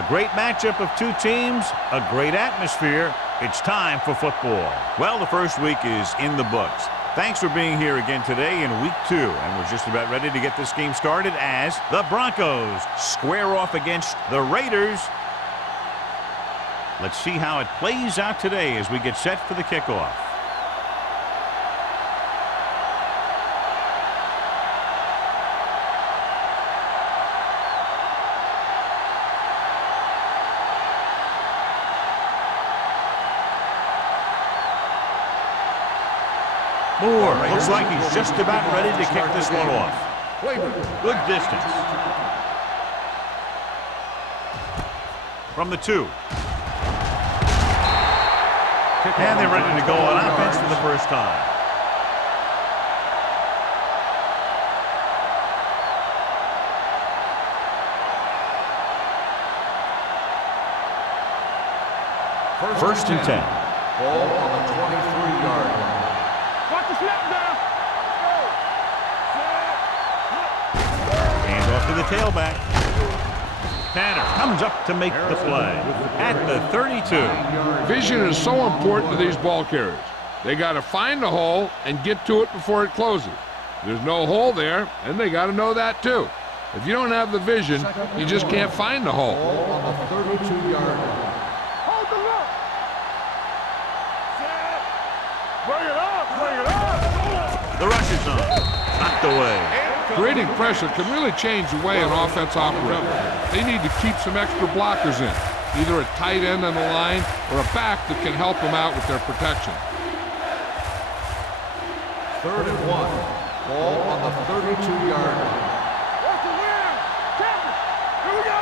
A great matchup of two teams, a great atmosphere. It's time for football. Well, the first week is in the books. Thanks for being here again today in week 2. And we're just about ready to get this game started as the Broncos square off against the Raiders. Let's see how it plays out today as we get set for the kickoff. Moore looks like he's just about ready to kick this one off. Good distance. From the 2. And they're ready to go on offense for the first time. First and 10. Ball on the 23-yard line. Watch the snap down. Hands off to the tailback. Tanner comes up to make the play at the 32. Vision is so important to these ball carriers. They got to find the hole and get to it before it closes. There's no hole there, and they got to know that too. If you don't have the vision, you just can't find the hole. Ball on the 32-yard line. Hold the look. Bring it up. Bring it up. The rush is on. Knocked away. Creating pressure can really change the way an offense operates. They need to keep some extra blockers in, either a tight end on the line or a back that can help them out with their protection. 3rd and 1. Ball on the 32-yard line. What's the win? Captain. Here we go.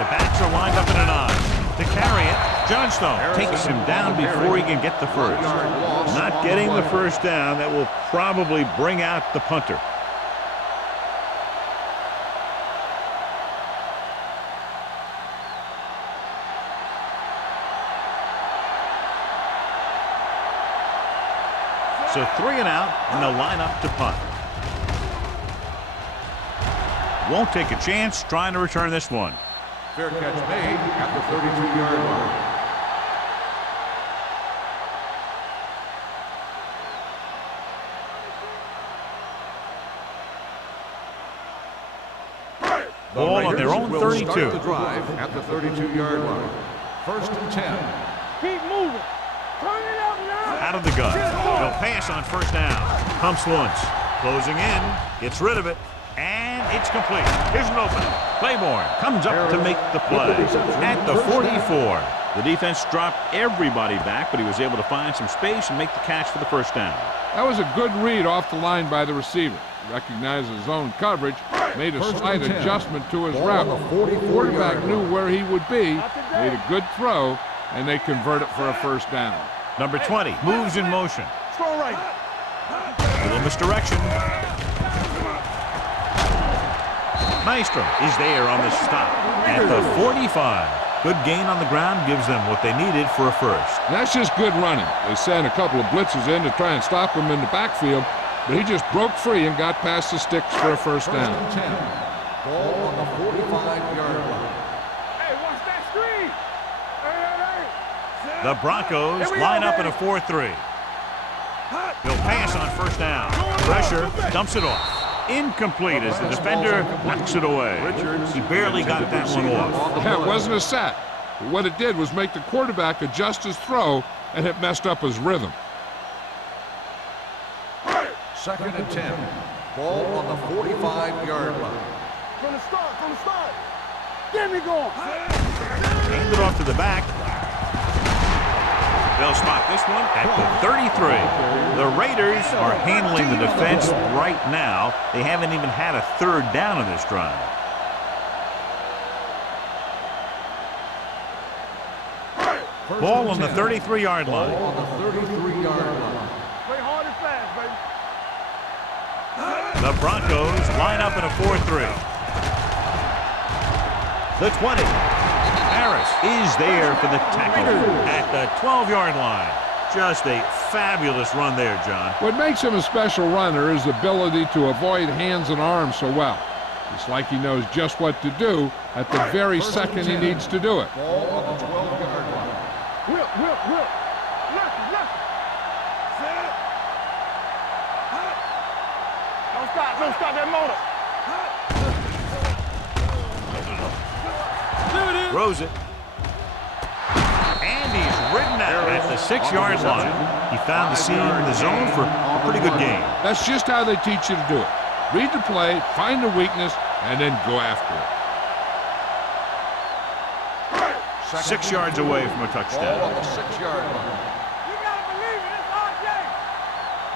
The backs are lined up in an I. To carry it, Johnstone takes him down before he can get the first. Not getting the first down, that will probably bring out the punter. So 3 and out, and they'll line up to punt. Won't take a chance trying to return this one. Fair catch made at the 32-yard line. Ball on their own 32. Start the drive at the 32-yard line. 1st and 10. Keep moving. Turn it up now. Out of the gun. They'll pass on first down. Pumps once. Closing in. Gets rid of it. And it's complete. Here's an opening. Claiborne comes up to make the play at the 44. The defense dropped everybody back, but he was able to find some space and make the catch for the first down. That was a good read off the line by the receiver. Recognized his zone coverage, made a slight adjustment to his route. The quarterback knew where he would be, made a good throw, and they convert it for a first down. Number 20 moves in motion. Strong right. A little misdirection. Maestro is there on the stop at the 45. Good gain on the ground gives them what they needed for a first. And that's just good running. They sent a couple of blitzes in to try and stop him in the backfield, but he just broke free and got past the sticks for a first down. 1st and 10. Ball on the 45-yard line. Hey, watch that screen. Hey. The Broncos line up in a 4-3. They'll pass on first down. Pressure, dumps it off. Incomplete as the defender knocks it away. He barely got that one off. Yeah, it wasn't a sack. But what it did was make the quarterback adjust his throw, and it messed up his rhythm. 2nd and 10. Ball on the 45-yard line. From the start. Get me going. Hand it off to the back. They'll spot this one at the 33. The Raiders are handling the defense right now. They haven't even had a third down in this drive. Ball on the 33-yard line. Ball on the 33-yard line. Play hard and fast, baby. The Broncos line up in a 4-3. The 20. Harris is there for the tackle at the 12-yard line. Just a fabulous run there, John. What makes him a special runner is the ability to avoid hands and arms so well. It's like he knows just what to do at the very second he needs to do it. Ball on the 12-yard line. Whip, whip, whip. Lefty, lefty. Set. Don't stop that motor. Throws it. And he's ridden out at the 6-yard line. He found the seam in the zone for a pretty good game. That's just how they teach you to do it. Read the play, find the weakness, and then go after it. 6 yards away from a Ball touchdown. on the 6-yard line. You gotta believe it. It's RJ.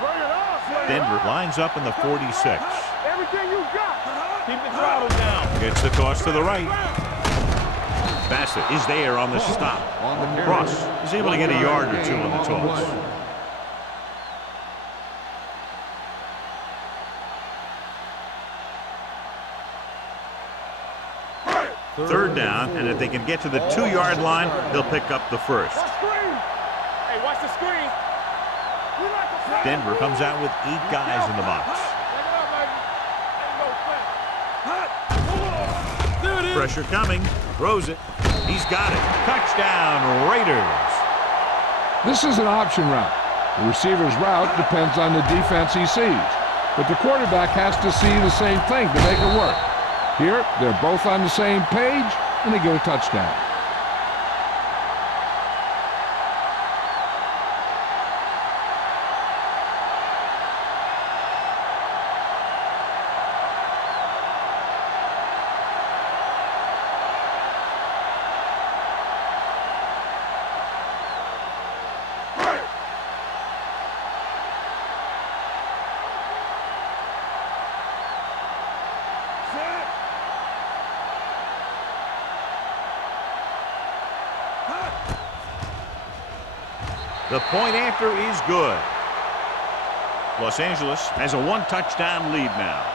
Bring it on, son. Denver lines up in the 46. Everything you got. Keep the throttle down. Gets the toss to the right. Bassett is there on the stop. On the carry. Cross is able to get a yard or two on the toss. Third down, and if they can get to the 2-yard line, they'll pick up the first. Watch screen. Hey, watch the screen. We like to play. Denver comes out with 8 guys in the box. Check it out, baby. Ain't no thing. Pressure coming. Throws it. He's got it. Touchdown, Raiders. This is an option route. The receiver's route depends on the defense he sees. But the quarterback has to see the same thing to make it work. Here, they're both on the same page, and they get a touchdown. The point after is good. Los Angeles has a 1-touchdown lead now.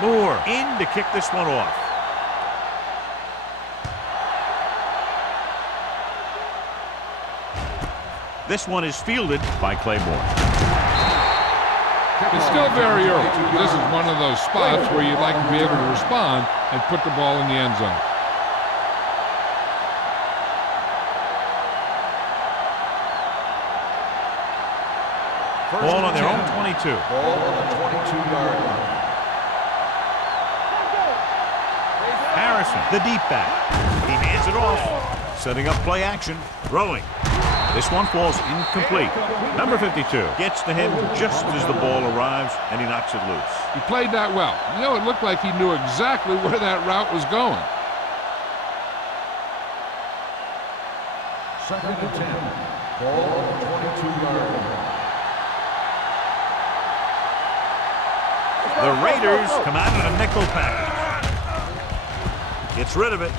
Moore in to kick this one off. This one is fielded by Claiborne. It's still very early. This is one of those spots where you'd like to be able to respond and put the ball in the end zone. Ball on their own 22. Ball on the 22-yard line. Harrison, the deep back. He hands it off. Setting up play action. Throwing. This one falls incomplete. Number 52 gets to him just as the ball arrives, and he knocks it loose. He played that well. You know, it looked like he knew exactly where that route was going. 2nd and 10. Ball on the 22-yard line. The Raiders come out in a nickel package. Gets rid of it.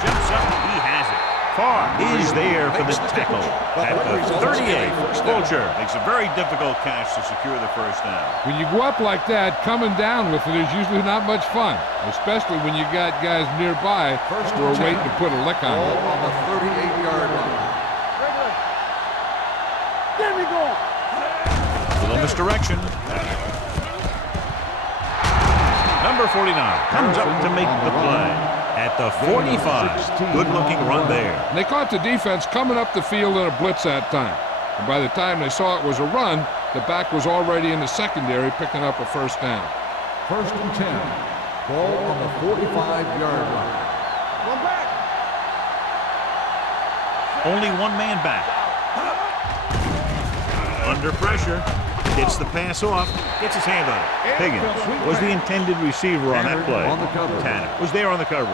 Jumps up. He has it. Farr is there for the tackle at the 38. Fulcher makes a very difficult catch to secure the first down. When you go up like that, coming down with it is usually not much fun, especially when you got guys nearby who are waiting to put a lick on Ball it. on the 38-yard line. There we go. Little misdirection. Number 49 comes up to make the play at the 45. Good-looking run there. And they caught the defense coming up the field in a blitz that time. And by the time they saw it was a run, the back was already in the secondary picking up a first down. 1st and 10. Ball on the 45-yard line. One back. Only one man back. Under pressure. Gets the pass off. Gets his hand on it. Higgins was the intended receiver on that play. On the coverage. Tanner was there on the coverage.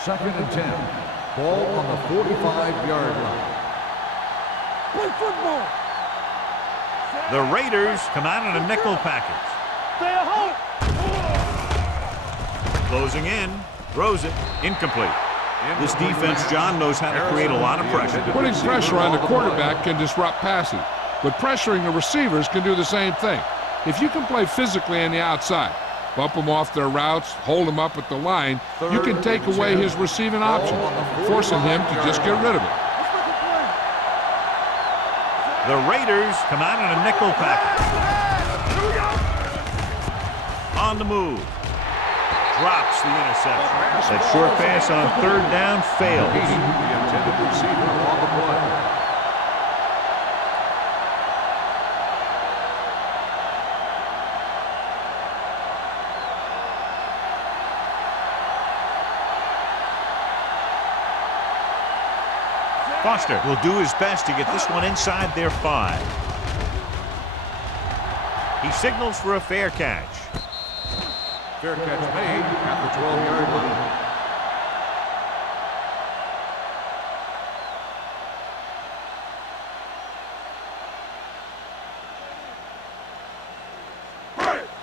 Second and 10. Ball on the 45-yard line. Play football. The Raiders come out in a nickel package. Stay at home. Closing in, throws it, incomplete. This defense, John, knows how to create a lot of pressure. Putting pressure on the quarterback can disrupt passing, but pressuring the receivers can do the same thing. If you can play physically on the outside, bump them off their routes, hold them up at the line, you can take away his receiving options, forcing him to just get rid of it. The Raiders come out in a nickel package. On the move. Drops the interception. That short pass on third down fails. The intended receiver on the play. Foster will do his best to get this one inside their 5. He signals for a fair catch. Fair catch made at the 12-yard line.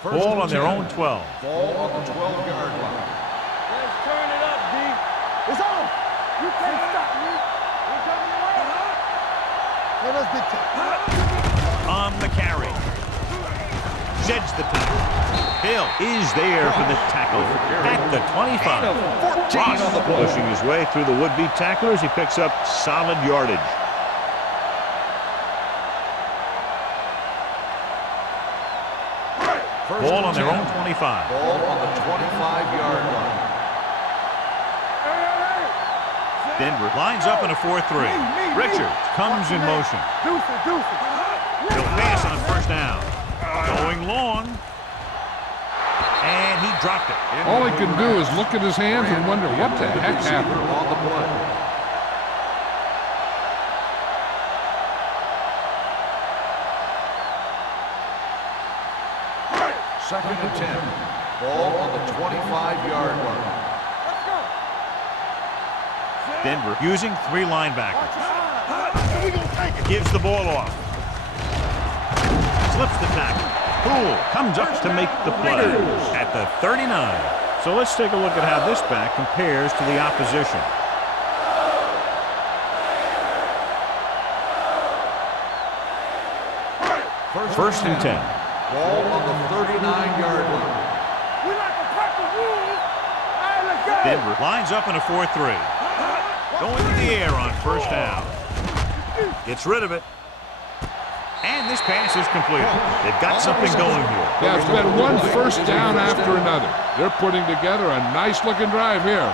Ball on their own 12. Ball on the 12-yard line. Let's turn it up, D. It's on. You can't stop me. We're coming around. Hey, let's get On the carry. Sheds the tackle. Hill is there for the tackle at the 25. 14 on the play. Pushing his way through the would-be tacklers, he picks up solid yardage. Ball on their own 25. Ball on the 25-yard line. Denver lines up in a 4-3. Richards comes in motion. He'll pass on first down. Going long. And he dropped it. All he can do is look at his hands and wonder what the heck happened. On the play. Second and 10. Ball on the 25-yard line. Denver using 3 linebackers. Gives the ball off. Slips the tackle. Poole comes up to make the play at the 39. So let's take a look at how this back compares to the opposition. First and 10. Ball on the 39-yard line. We like to crack the rules. All right, let's go. Denver lines up in a 4-3. Going in the air on first down. Gets rid of it. And this pass is completed. They've got something going here. Yeah, it's been one first down after another. They're putting together a nice-looking drive here.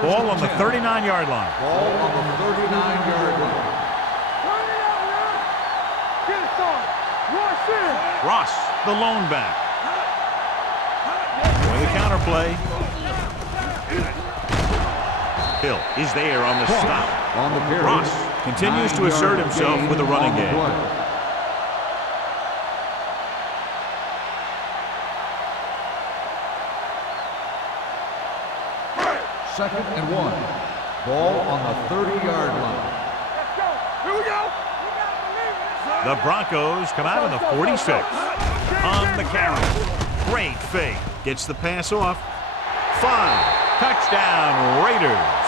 Ball on the 39-yard line. Ball on the 39-yard line. Turn it up now. Get it started. Rush in. Ross, the lone back. With a counterplay. Hill is there on the stop. On the carry. Ross continues to assert himself with a running game. Second and 1. Ball on the 30-yard line. Let's go. Here we go. We gotta believe it. The Broncos come out in the 46. On the carry. Great fake. Gets the pass off. 5. Touchdown, Raiders.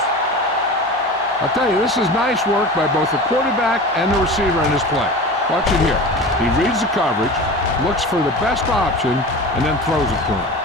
I'll tell you, this is nice work by both the quarterback and the receiver in his play. Watch it here. He reads the coverage, looks for the best option, and then throws it to him.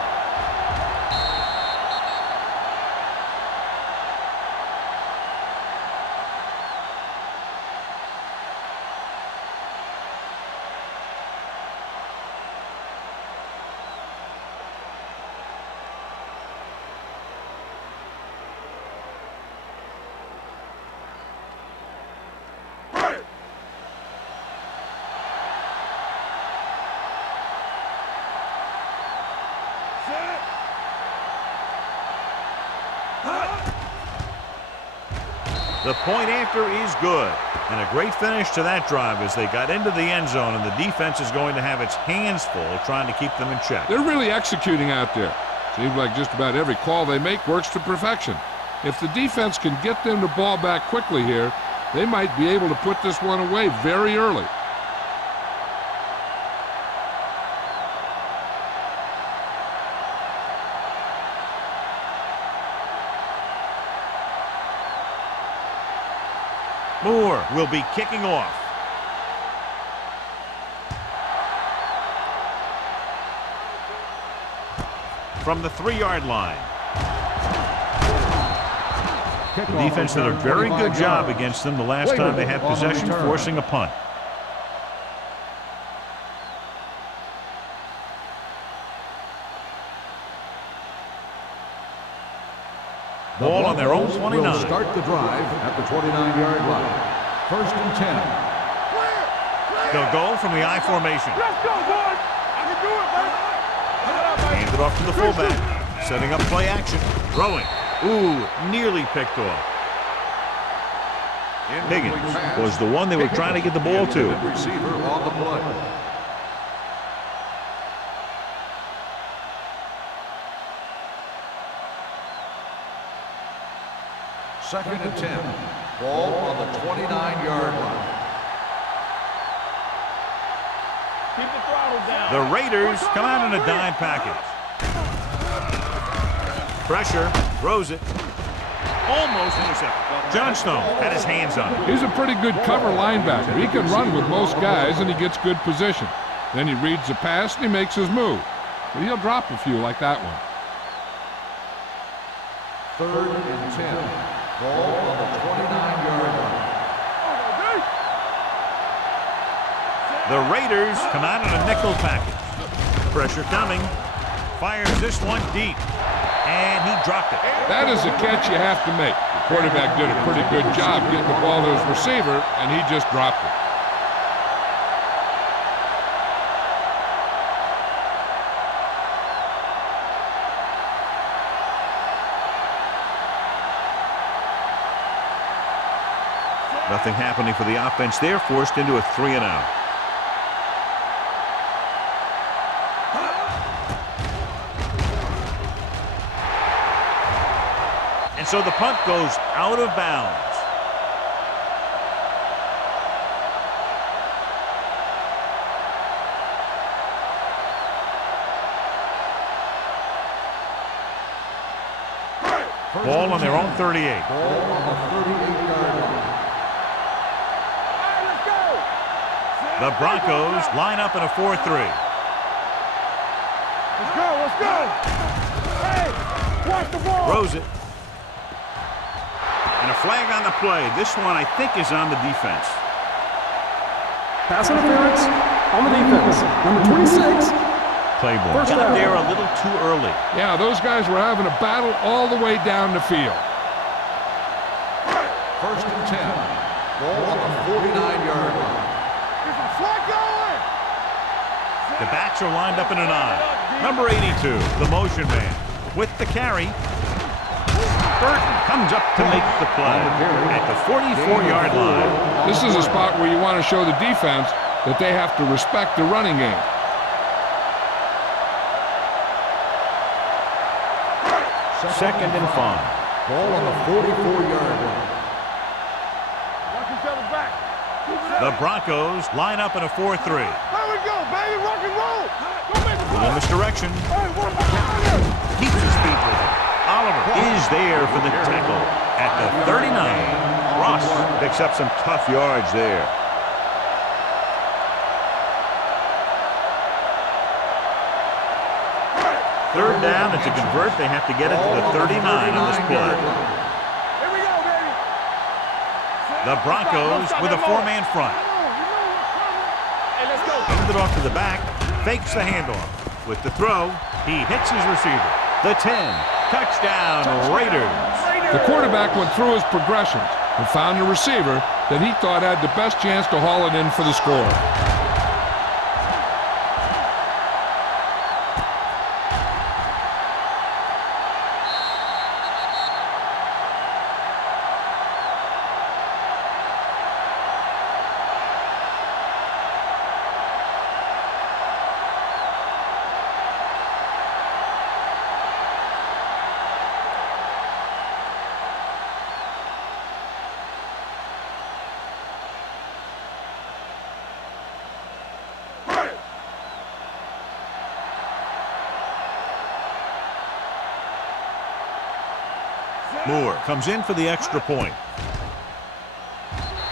The point after is good. And a great finish to that drive as they got into the end zone, and the defense is going to have its hands full trying to keep them in check. They're really executing out there. Seems like just about every call they make works to perfection. If the defense can get them the ball back quickly here, they might be able to put this one away very early. Moore will be kicking off. From the 3-yard line. The defense did a very good job against them the last time they had possession, forcing a punt. Ball on their own 29. Will start the drive at the 29-yard line. 1st and 10. They'll go from the I formation. Let's go, boys. I can do it, baby. Hand it off to the fullback. Setting up play action. Throwing. Ooh, nearly picked off. Higgins was the one they were trying to get the ball to. Receiver on the play. Second and 10. Ball on the 29-yard line. Keep the throttle down. The Raiders come out in a dime package. Pressure, throws it. Almost intercepted. Johnstone had his hands on it. He's a pretty good cover linebacker. He can run with most guys, and he gets good position. Then he reads the pass, and he makes his move. But he'll drop a few like that one. 3rd and 10. Ball on the 29-yard line. The Raiders come out in a nickel package. Pressure coming. Fires this one deep. And he dropped it. That is a catch you have to make. The quarterback did a pretty good job getting the ball to his receiver, and he just dropped it. Nothing happening for the offense there, forced into a 3-and-out. And so the punt goes out of bounds. Ball on their own 38. Ball on the 38-yard line. The Broncos line up in a 4-3. Let's go, let's go. Hey, watch the ball. Throws it. And a flag on the play. This one, I think, is on the defense. Pass interference on the defense. Number 26. Claiborne got there a little too early. Yeah, those guys were having a battle all the way down the field. 1st and 10. Ball on the 49-yard line. The backs are lined up in an I. Number 82, the motion man. With the carry. Burton comes up to make the play at the 44-yard line. This is a spot where you want to show the defense that they have to respect the running game. Second and 5. Ball on the 44-yard line. Watch each other back. The Broncos line up in a 4-3. There we go, baby. Rock and roll. Go make the In play. misdirection. Hey, what behind you? Keeps his feet with it. Oliver is there for the tackle at the 39. Ross picks up some tough yards there. Third down, and to convert, they have to get it to the 39 on this play. Here we go, baby. The Broncos with a 4-man front. Hey, let's go. Hands it off to the back, fakes the handoff. With the throw, he hits his receiver. The 10, touchdown Raiders. The quarterback went through his progressions and found a receiver that he thought had the best chance to haul it in for the score. Moore comes in for the extra point.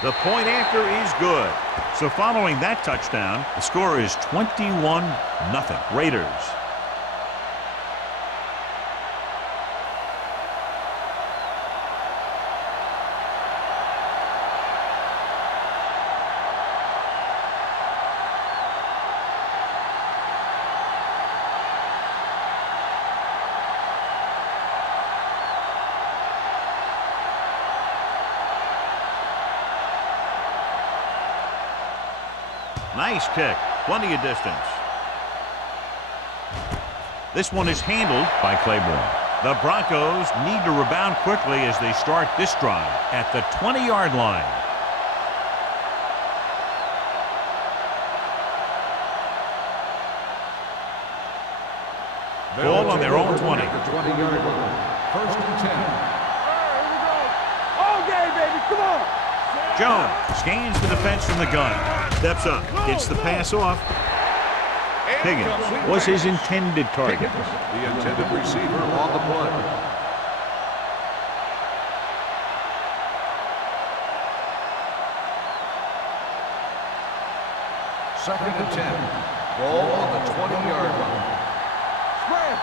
The point after is good. So following that touchdown, the score is 21-0 Raiders. Nice kick. Plenty of distance. This one is handled by Claiborne. The Broncos need to rebound quickly as they start this drive at the 20-yard line. Ball on their own 20. The 20-yard line. First and 10. Here we go. All game, baby. Come on. Jones scans the defense from the gun. Steps up. Gets the pass off. Higgins was his intended target. The intended receiver on the play. Second and 10. Ball on the 20-yard line. Spread.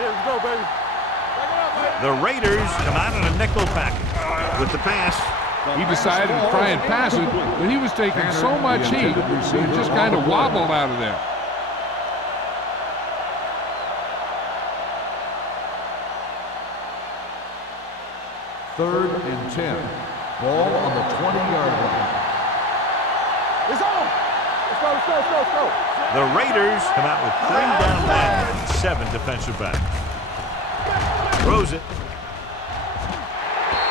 Here we go, baby. Back it up, baby. The Raiders come out in a nickel package with the pass. He decided to try and pass it, but he was taking so much heat, he just kind of wobbled out of there. Third and 10. Ball on the 20-yard line. It's on. Let's go, let's go, let's go, let's go. The Raiders come out with 3 down linemen and 7 defensive backs. Throws it.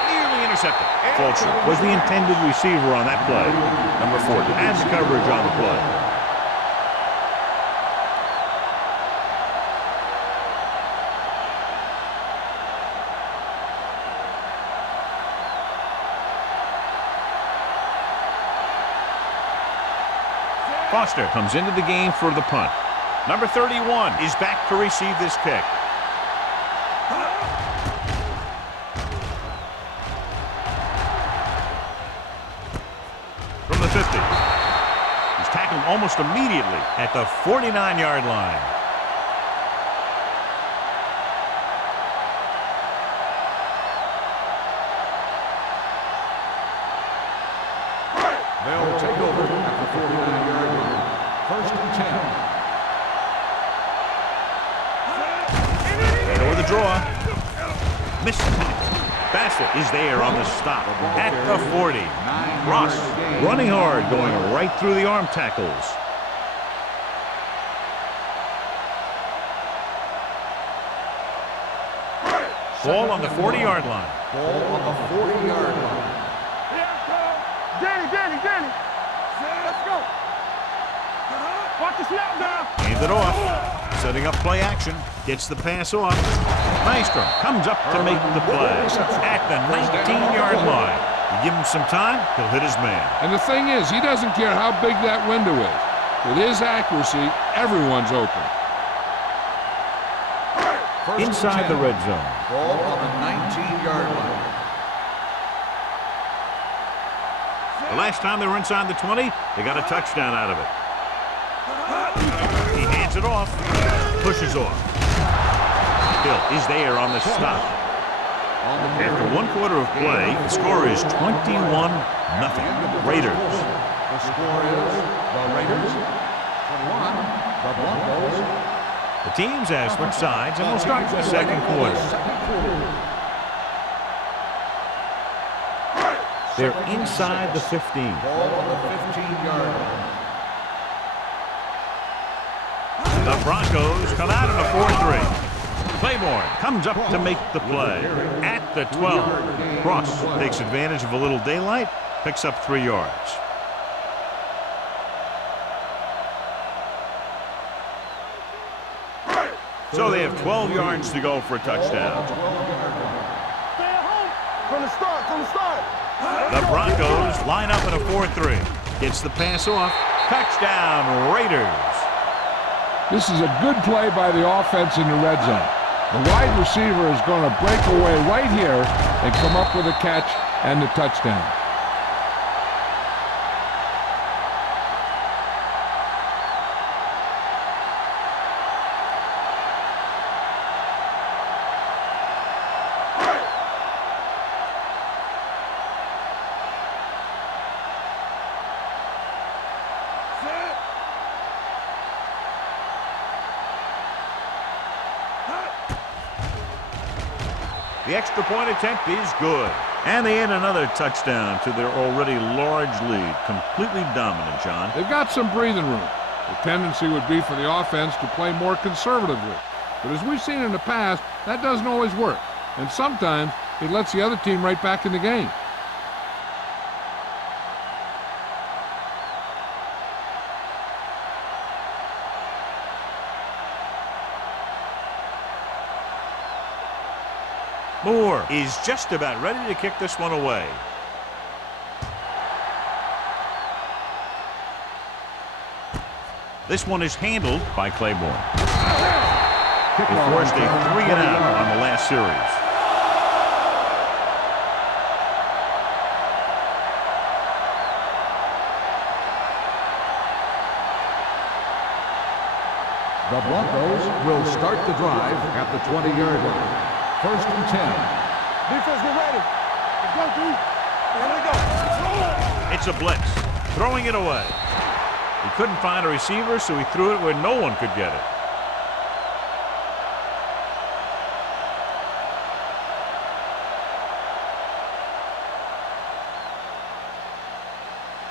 Nearly intercepted. Fulcher was the intended receiver on that play. Number 40 has coverage on the play. Foster comes into the game for the punt. Number 31 is back to receive this kick. From the 50. He's tackled almost immediately at the 49-yard line. They'll take over at the 49-yard line. First and 10. And over the draw. Missed the tackle. Bassett is there on the stop at the 40. Ross running hard, going right through the arm tackles. Ball on the 40-yard line. Ball on the 40-yard line. Danny. Let's go. Watch the snap down. Hands it off. Setting up play action. Gets the pass off. Maestro comes up to make the play at the 19-yard line. You give him some time, he'll hit his man. And the thing is, he doesn't care how big that window is. With his accuracy, everyone's open. Inside the red zone. Ball on the 19-yard line. The last time they were inside the 20, they got a touchdown out of it. He hands it off, pushes off. Hill is there on the stop. After 1 quarter of play, the score is 21-0 Raiders. The score is the Raiders 21, the Broncos. The teams have switched sides, and we'll start the second quarter. They're inside the 15. Ball on the 15-yard line. The Broncos come out in a 4-3. Claiborne comes up to make the play at the 12. Cross takes advantage of a little daylight, picks up 3 yards. So they have 12 yards to go for a touchdown. Stay at home. From the start. The Broncos line up in a 4-3. Gets the pass off. Touchdown, Raiders. This is a good play by the offense in the red zone. The wide receiver is going to break away right here and come up with a catch and the touchdown. The extra point attempt is good. And they add another touchdown to their already large lead. Completely dominant, John. They've got some breathing room. The tendency would be for the offense to play more conservatively. But as we've seen in the past, that doesn't always work. And sometimes it lets the other team right back in the game. Moore is just about ready to kick this one away. This one is handled by Claiborne. They forced a 3-and-out on the last series. The Broncos will start the drive at the 20-yard line. 1st and 10. Defense, get ready. Let's go, D. Here we go. It's a blitz. Throwing it away. He couldn't find a receiver, so he threw it where no one could get it.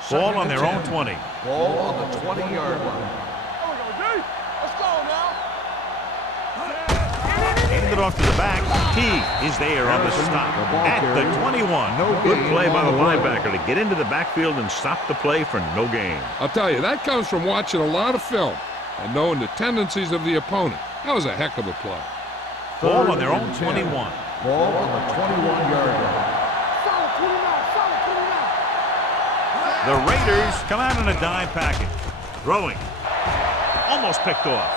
Ball on their own 20. Ball on the 20-yard line. There we go, D. Let's go now. Handed off to the back. He is there on the stop at the 21. Good play by the linebacker to get into the backfield and stop the play for no gain. I'll tell you, that comes from watching a lot of film and knowing the tendencies of the opponent. That was a heck of a play. Ball on their own 21. Ball on the 21-yard line. Solid 29, solid 29. The Raiders come out in a dime package. Throwing. Almost picked off.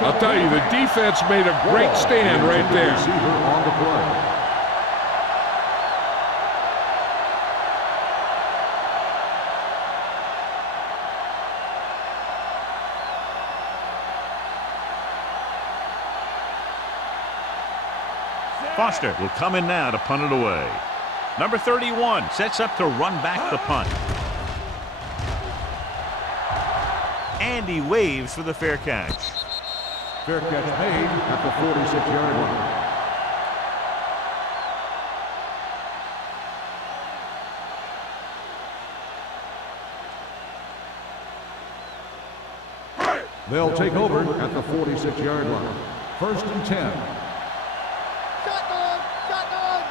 I'll tell you, the defense made a great stand right there. Receiver on the play. Foster will come in now to punt it away. Number 31 sets up to run back the punt. And he waves for the fair catch. Fair catch made at the 46-yard line. They'll take over at the 46-yard line. 1st and 10. Shotgun, shotgun.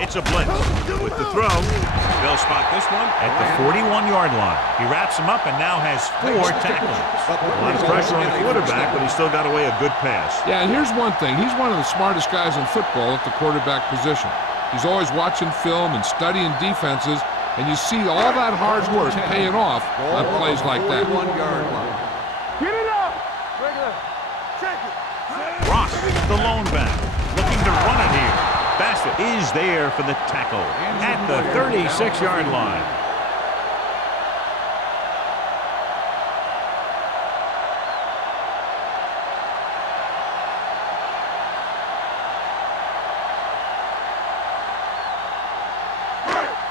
It's a blitz. With the throw, they'll spot this one at the 41-yard line. He wraps him up and now has 4 tackles. A lot of pressure on the quarterback, but he still got away a good pass. Yeah, and here's one thing. He's one of the smartest guys in football at the quarterback position. He's always watching film and studying defenses, and you see all that hard work paying off on plays like that. 41-yard line. Get it up. Regular. Check it. Ross, the lone back, looking to run it here. Bassett is there for the tackle at the 36-yard line.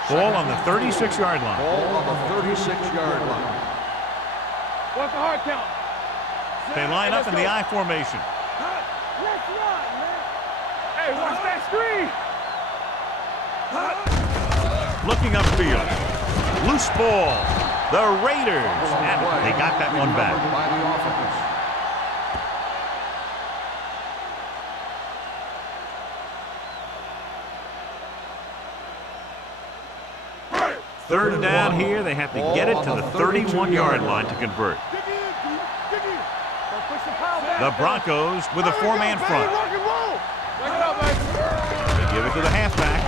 Ball on the 36-yard line. Ball on the 36-yard line. What's the hard count? They line up in the I formation. Let's run, man. Hey, watch that screen. Looking upfield. Loose ball. The Raiders. And they got that one back. By the offense. Third down here. They have to get it to the 31-yard line to convert. Dig in, D. Dig in. Don't push the power back. The Broncos with a 4-man front. Rock and roll. Break it up, baby. They give it to the halfback.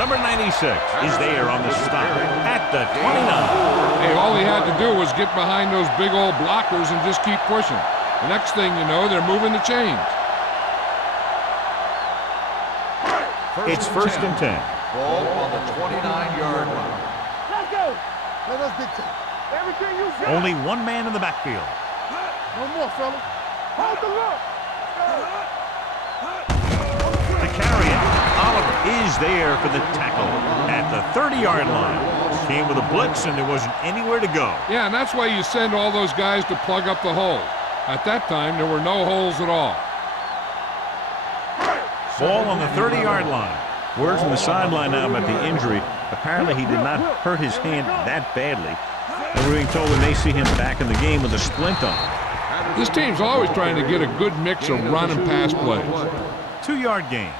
Number 96 is there on the stop at the 29. Hey, all he had to do was get behind those big old blockers and just keep pushing. The next thing you know, they're moving the chains. It's first and 10. Ball on the 29-yard line. Let's go. Let us dictate. Everything you got. Only one man in the backfield. No more, fella. Hold the look. To carry it, Oliver is there for the tackle at the 30-yard line. Came with a blitz, and there wasn't anywhere to go. Yeah, and that's why you send all those guys to plug up the hole. At that time, there were no holes at all. Ball on the 30-yard line. Word from the sideline now about the injury. Apparently, he did not hurt his hand that badly. And we're being told we may see him back in the game with a splint on. This team's always trying to get a good mix of run and pass plays. 2-yard gain.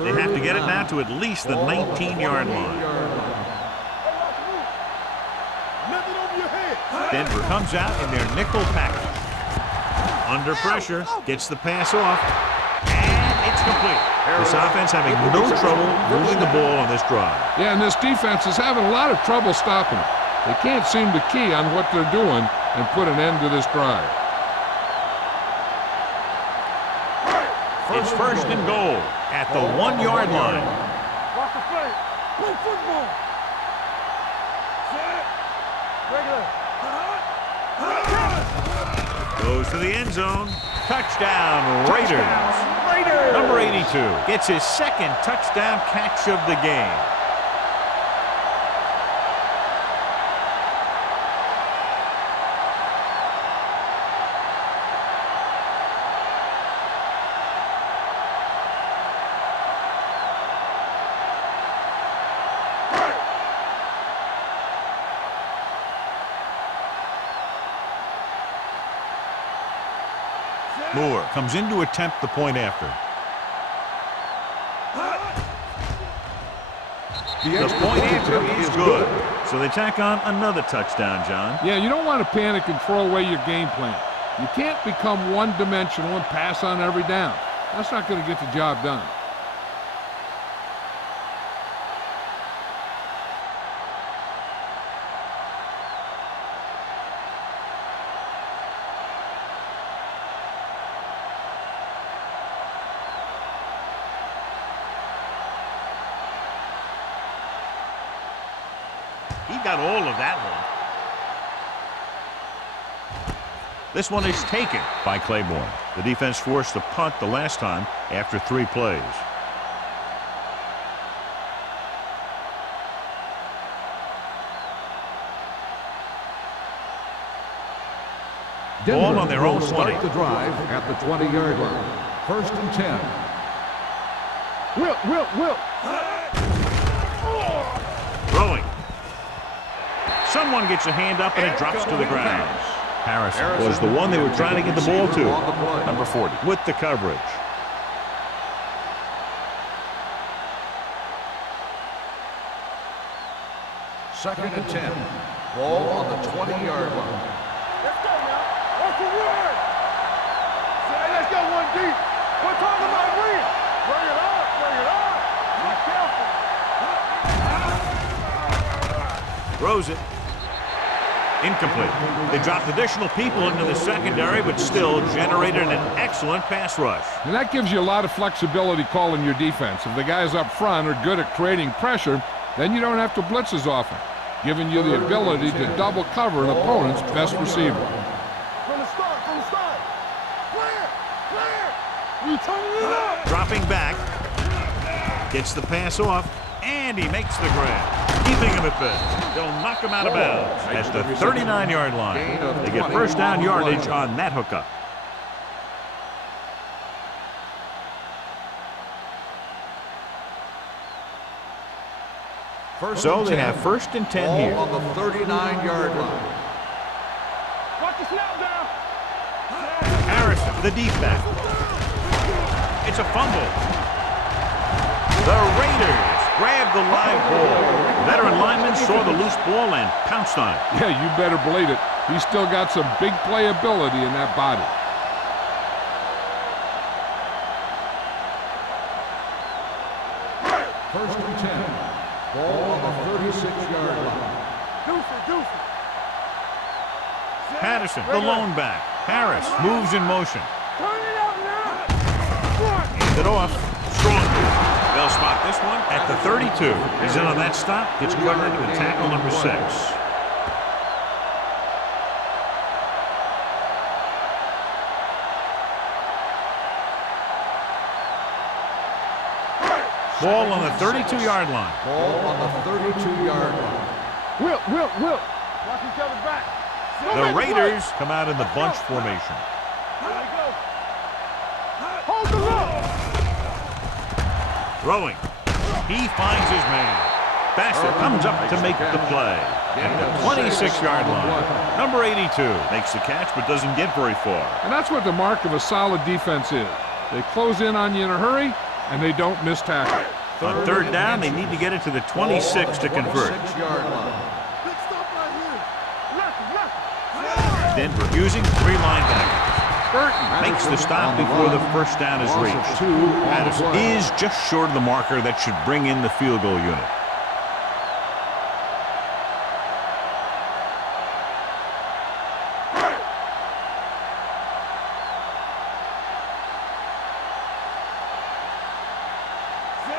They have to get it now to at least the 19-yard line. Denver comes out in their nickel package. Under pressure, gets the pass off, and it's complete. This offense having no trouble moving the ball on this drive. Yeah, and this defense is having a lot of trouble stopping it. They can't seem to key on what they're doing and put an end to this drive. It's first and goal at the 1-yard line. Watch the play. Play football. Set. Regular. Goes to the end zone. Touchdown, Raiders. Number 82 gets his second touchdown catch of the game. Moore comes in to attempt the point after. The point after is good. So they tack on another touchdown, John. Yeah, you don't want to panic and throw away your game plan. You can't become one-dimensional and pass on every down. That's not going to get the job done. He got all of that one. This one is taken by Claiborne. The defense forced the punt the last time after 3 plays. Ball on their own 20. Start the drive at the 20-yard line. First and 10. Will. Throwing. Someone gets a hand up and it drops to the ground. Harrison was the one they were trying to get the ball to. Number 40 with the coverage. Second and 10. Ball on the 20-yard line. Let's go now. What's the word? Hey, let's go one deep. We're talking about win. Bring it on. Be careful. Throws it. Incomplete. They dropped additional people into the secondary, but still generated an excellent pass rush. And that gives you a lot of flexibility calling your defense. If the guys up front are good at creating pressure, then you don't have to blitz as often, giving you the ability to double cover an opponent's best receiver. From the start. Clear. You turning it up. Dropping back. Gets the pass off, and he makes the grab. Keeping him at bay. They'll knock him out of bounds at the 39-yard line. They get first down yardage on that hookup. So they have first and 10 here. On the 39-yard line. Watch the snap down. Harrison, the deep back. It's a fumble. The Raiders grabbed the live ball. Veteran lineman saw the loose ball and pounced on it. Yeah, you better believe it. He's still got some big playability in that body. First and 10. Ball on the 36-yard line. Deuce. Patterson, the lone back. Harris moves in motion. Turn it up now. Hands it off. Strong. They'll spot this one at the 32. He's in on that stop. Gets credited with tackle number 6. Ball on the 32-yard line. Ball on the 32-yard line. Will. Watch each other's back. The Raiders come out in the bunch formation. Hold the rope. Throwing. He finds his man. Bassett comes up to make the play at the 26-yard line. Number 82 makes the catch but doesn't get very far. And that's what the mark of a solid defense is. They close in on you in a hurry, and they don't miss tackle. On third down, they need to get it to the 26 to convert. 26-yard line. Denver using 3 linebackers. Burton makes the stop before the first down is reached. Patterson is just short of the marker that should bring in the field goal unit.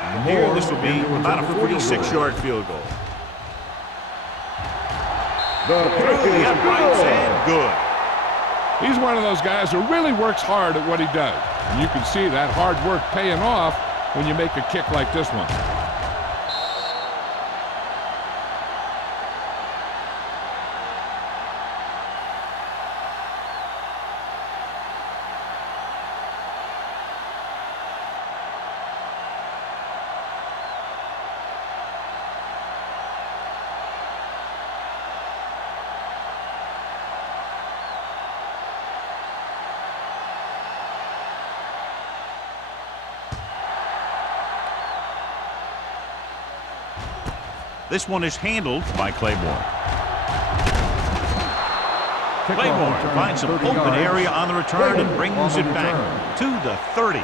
And here, this will be about a 46-yard field goal. Through the uprights and good. He's one of those guys who really works hard at what he does. And you can see that hard work paying off when you make a kick like this one. This one is handled by Claiborne. Claiborne finds some open area on the return and brings it back to the 30.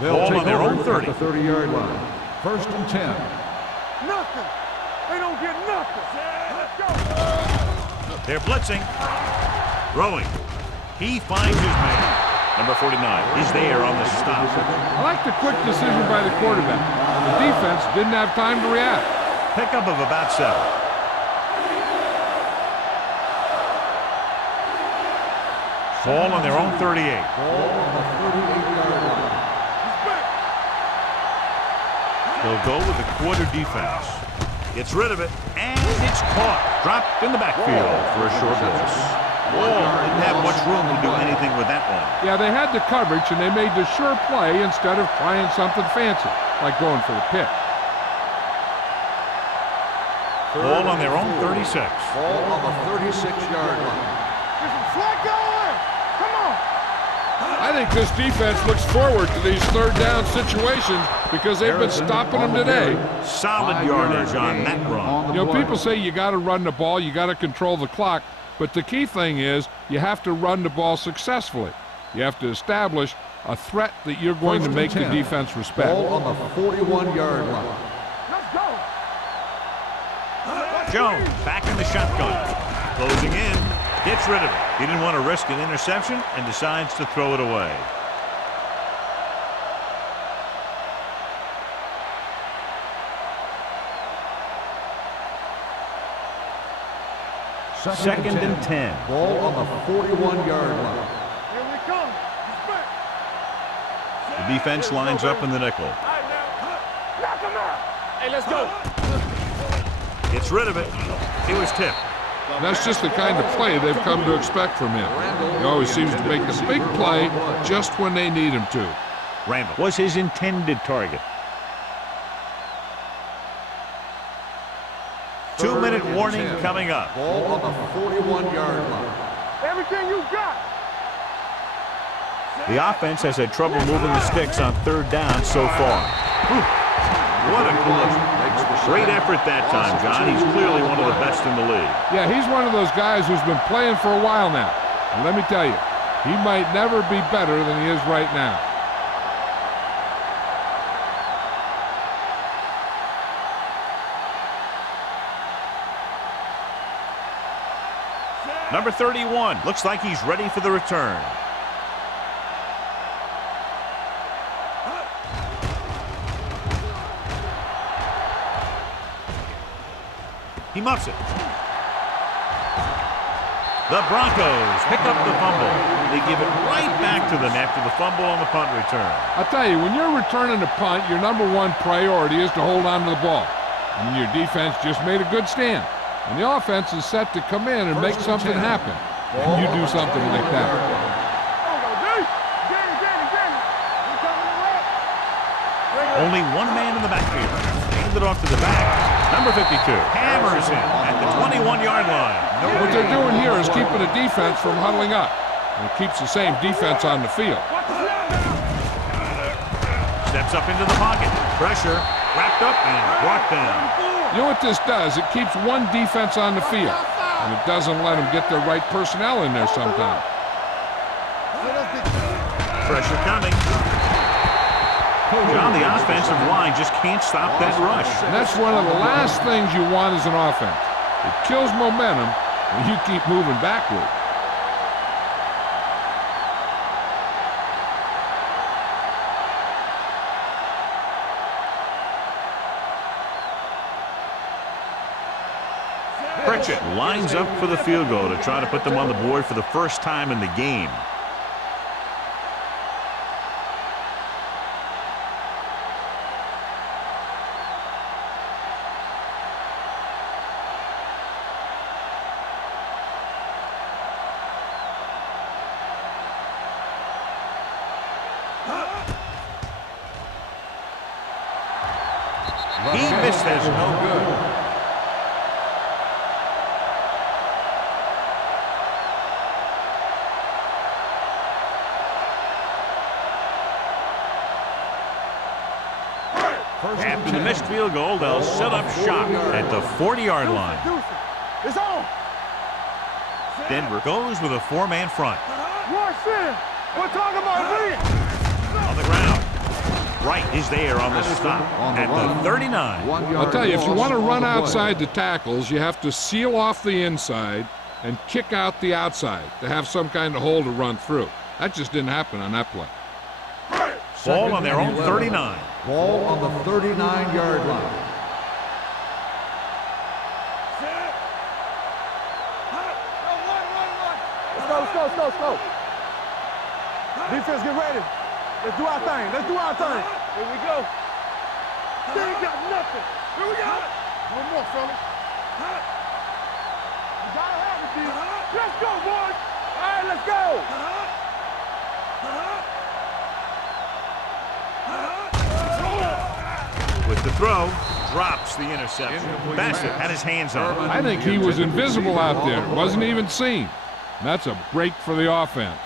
Ball on their own 30. At the 30-yard line. First and 10. Nothing. They don't get nothing. Let's go. They're blitzing. Throwing. He finds his man. Number 49 is there on the stop. I like the quick decision by the quarterback. The defense didn't have time to react. Pickup of about 7. Ball on their own 38. Ball on the 38-yard line. They'll go with the quarter defense. Gets rid of it, and it's caught. Dropped in the backfield for a short loss. Wall didn't have much room to do anything with that one. Yeah, they had the coverage, and they made the sure play instead of trying something fancy, like going for the pick. Ball on their own 36. Ball on the 36-yard line. There's some slack going. Come on. I think this defense looks forward to these third down situations because they've been stopping them today. Solid yardage on that run. You know, people say you got to run the ball, you got to control the clock. But the key thing is you have to run the ball successfully. You have to establish a threat that you're going to make the defense respect. Ball on the 41-yard line. Let's go. Jones back in the shotgun. Closing in. Gets rid of it. He didn't want to risk an interception and decides to throw it away. Second and 10. Ball on the 41-yard line. Here we come. Respect. The defense lines up in the nickel. Knock him out. Hey, let's go. Gets rid of it. He was tipped. That's just the kind of play they've come to expect from him. He always seems to make a big play just when they need him to. Randall was his intended target. 2-minute warning coming up. Ball on the 41-yard line. Everything you got. The offense has had trouble moving the sticks on third down so far. Whew. What a collision. Great effort that time, John. He's clearly one of the best in the league. Yeah, he's one of those guys who's been playing for a while now. And let me tell you, He might never be better than he is right now. Number 31 looks like he's ready for the return. He muffs it. The Broncos pick up the fumble. They give it right back to them after the fumble on the punt return. I'll tell you, when you're returning a punt, your number one priority is to hold on to the ball. I mean, your defense just made a good stand. And the offense is set to come in and make something happen. And you do something like that. Only one man in the backfield. Hand it off to the back. Number 52 hammers in at the 21-yard line. What they're doing here is keeping the defense from huddling up. And it keeps the same defense on the field. Steps up into the pocket. Pressure. Wrapped up and brought down. You know what this does? It keeps one defense on the field. And it doesn't let them get the right personnel in there sometimes. Pressure coming. John, the offensive line just can't stop that rush. And that's one of the last things you want as an offense. It kills momentum when you keep moving backward. Pritchett lines up for the field goal to try to put them on the board for the first time in the game. He missed this. No good. After the missed field goal, they'll set up shop at the 40-yard line. It's on. Denver goes with a four-man front. We're talking about me. On the ground. Wright is there on the stop at the 39. I'll tell you, if you want to run outside the tackles, you have to seal off the inside and kick out the outside to have some kind of hole to run through. That just didn't happen on that play. Ball on their own 39. Ball on the 39-yard line. Let's go. Defense, get ready. Let's do our thing. Here we go. They ain't got nothing. Here we go. One more, fellas. You gotta have it, D. Let's go, boys. All right, let's go. With the throw, drops the interception. Bassett had his hands on it. I think he was invisible out there. Wasn't even seen. And that's a break for the offense.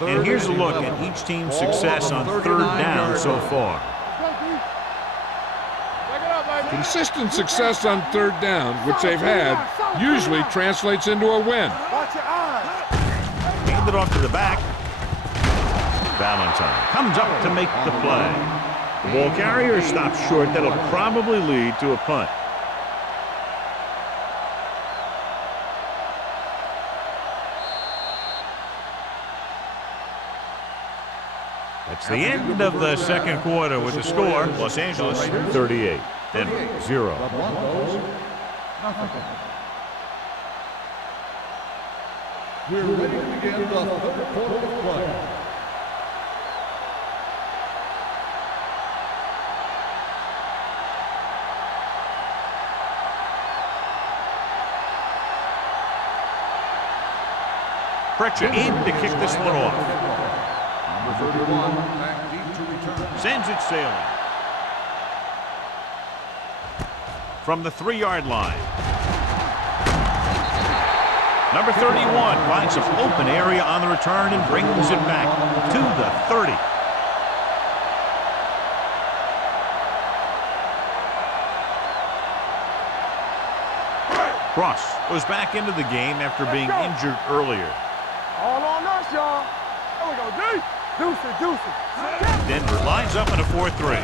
And here's a look at each team's success on third down so far. Consistent success on third down, which they've had, usually translates into a win. Hand it off to the back. Valentine comes up to make the play. The ball carrier stops short. That'll probably lead to a punt. That's the end of the second quarter with the score. Los Angeles 38, Denver 0. The Broncos, nothing. We're ready to begin the third quarter of play. Pritchett in to kick this one off. Number 31, back deep to return. Sends it sailing. From the 3-yard line. Number 31 finds some open area on the return and brings it back to the 30. Cross goes back into the game after being injured earlier. All on us, y'all. There we go, D. Deuce. Denver lines up in a 4-3.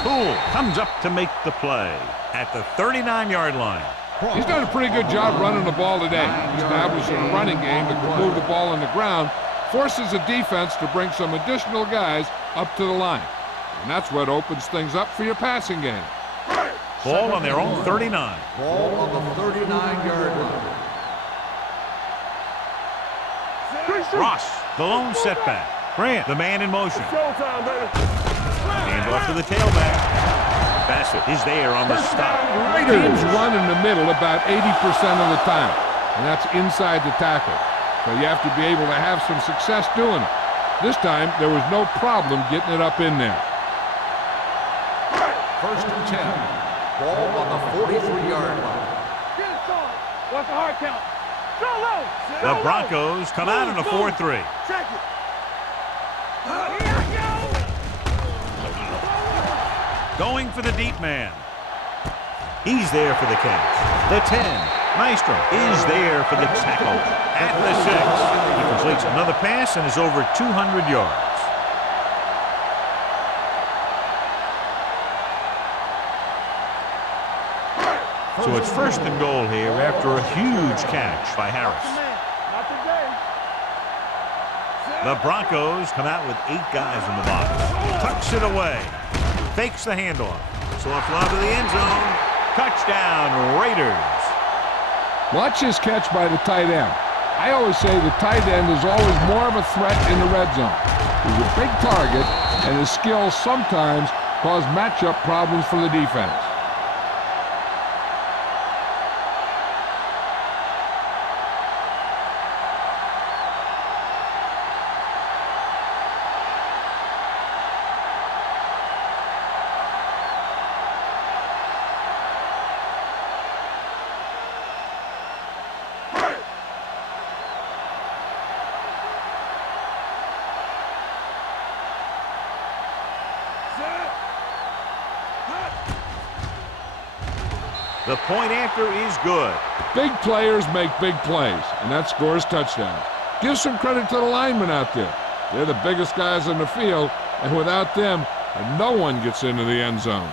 Poole comes up to make the play at the 39-yard line. He's done a pretty good job running the ball today, establishing a running game that can move the ball on the ground, forces the defense to bring some additional guys up to the line. And that's what opens things up for your passing game. Ball on their own 39. Ball on the 39-yard line. Ross, the lone setback. Grant, the man in motion. Showtime, baby. Hand off to the tailback. Bassett is there on the stop. Teams run in the middle about 80% of the time, and that's inside the tackle. So you have to be able to have some success doing it. This time, there was no problem getting it up in there. 1st and 10. Ball on the 43-yard line. Get it, Sean. What's the hard count? Go low. The Broncos come out in a 4-3. Check it. Going for the deep man. He's there for the catch. The 10. Maestro is there for the tackle. At the 6. He completes another pass and is over 200 yards. So it's 1st and goal here after a huge catch by Harris. Not today. The Broncos come out with 8 guys in the box. Tucks it away. Fakes the handoff. So a fly to the end zone. Touchdown, Raiders. Watch this catch by the tight end. I always say the tight end is always more of a threat in the red zone. He's a big target, and his skills sometimes cause matchup problems for the defense. The point after is good. Big players make big plays, and that scores touchdowns. Give some credit to the linemen out there. They're the biggest guys on the field, and without them, no one gets into the end zone.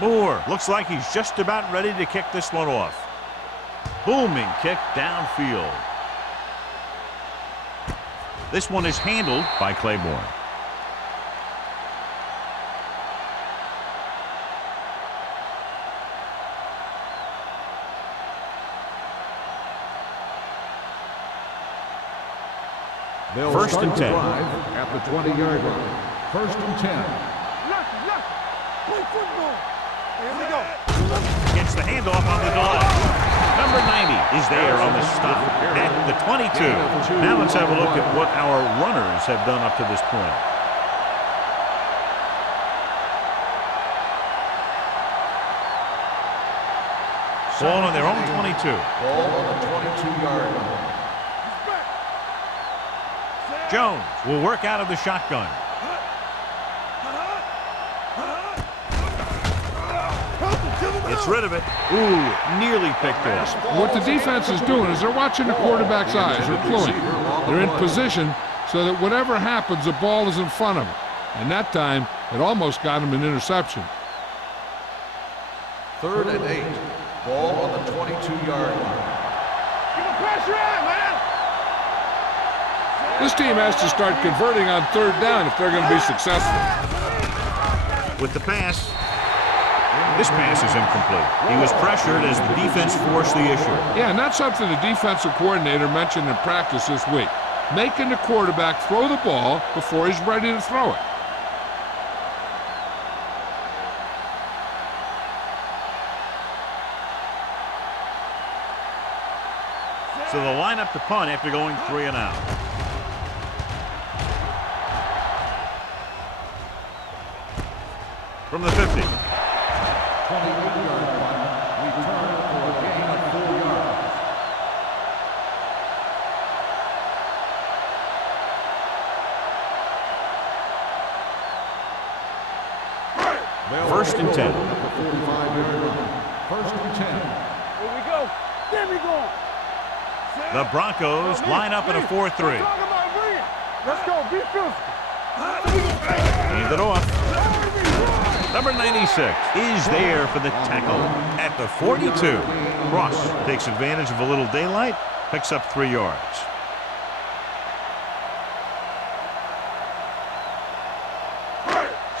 Moore looks like he's just about ready to kick this one off. Booming kick downfield. This one is handled by Claiborne. They'll 1st and 10. At the 20-yard line. 1st and 10. Lucky. Play football. Here we go. Gets the handoff on the delay. Number 90 is there on the stop at the 22. Now let's have a look at what our runners have done up to this point. Ball on their own 22. Ball on the 22-yard line. Jones will work out of the shotgun. Gets rid of it. Ooh, nearly picked off. What the defense is doing is they're watching the quarterback's eyes. They're cluing. They're in position so that whatever happens, the ball is in front of them. And that time, it almost got him an interception. 3rd and 8. Ball on the 22-yard line. Keep the pressure on, man. This team has to start converting on 3rd down if they're going to be successful. With the pass. This pass is incomplete. He was pressured as the defense forced the issue. Yeah, and that's something the defensive coordinator mentioned in practice this week. Making the quarterback throw the ball before he's ready to throw it. So they'll line up to punt after going 3 and out. From the 50. on the 8-yard line. Return for a gain of 4 yards. First and 10. At the 45-yard line. First and 10. Here we go. There we go. The Broncos line up in a 4-3. Let's go. Be physical. Hand it off. Number 96 is there for the tackle at the 42. Ross takes advantage of a little daylight, picks up 3 yards.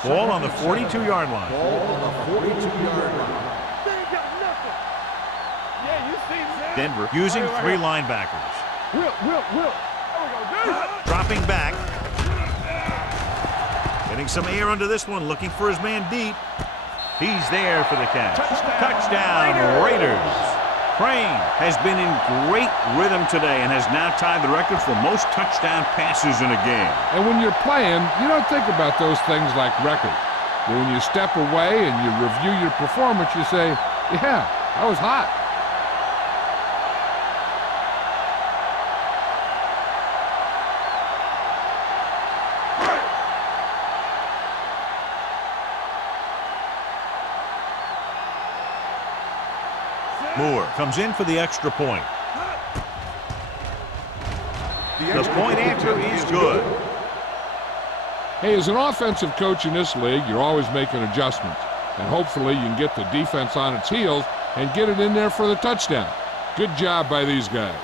Ball on the 42-yard line. Ball on the 42-yard line. They ain't got nothing. Yeah, you see that? Denver using 3 linebackers. Whip. There we go. Dropping back. Getting some air under this one, looking for his man deep. He's there for the catch. Touchdown, Raiders. Crane has been in great rhythm today and has now tied the record for most touchdown passes in a game. And when you're playing, you don't think about those things like record. But when you step away and you review your performance, you say, yeah, that was hot. Moore comes in for the extra point. The point after is good. Hey, as an offensive coach in this league, you're always making adjustments. And hopefully you can get the defense on its heels and get it in there for the touchdown. Good job by these guys.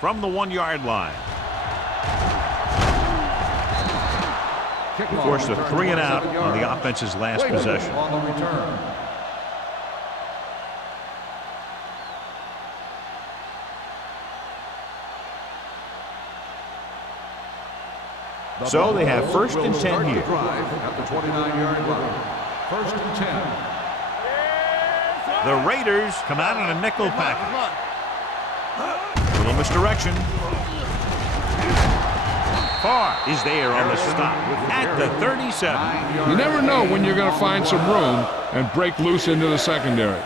From the 1-yard line. Forced a 3 and out on the offense's last possession. On the return. So they have first and 10 here. At the 29-yard line. First and 10. The Raiders come out in a nickel package. Little misdirection. Farr is there on the stop at the 37. You never know when you're going to find some room and break loose into the secondary.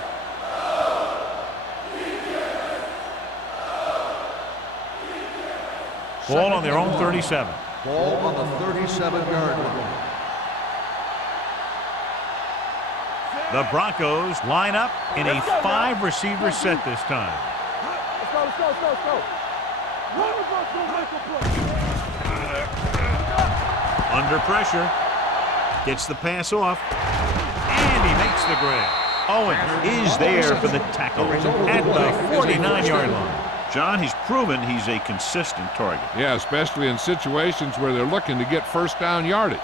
Ball on their own 37. Ball on the 37-yard line. The Broncos line up in a 5-receiver set this time. Let's go. One of us will make a play. Under pressure. Gets the pass off. And he makes the grab. Owen is there for the tackle at the 49-yard line. John, he's proven he's a consistent target. Yeah, especially in situations where they're looking to get first down yardage.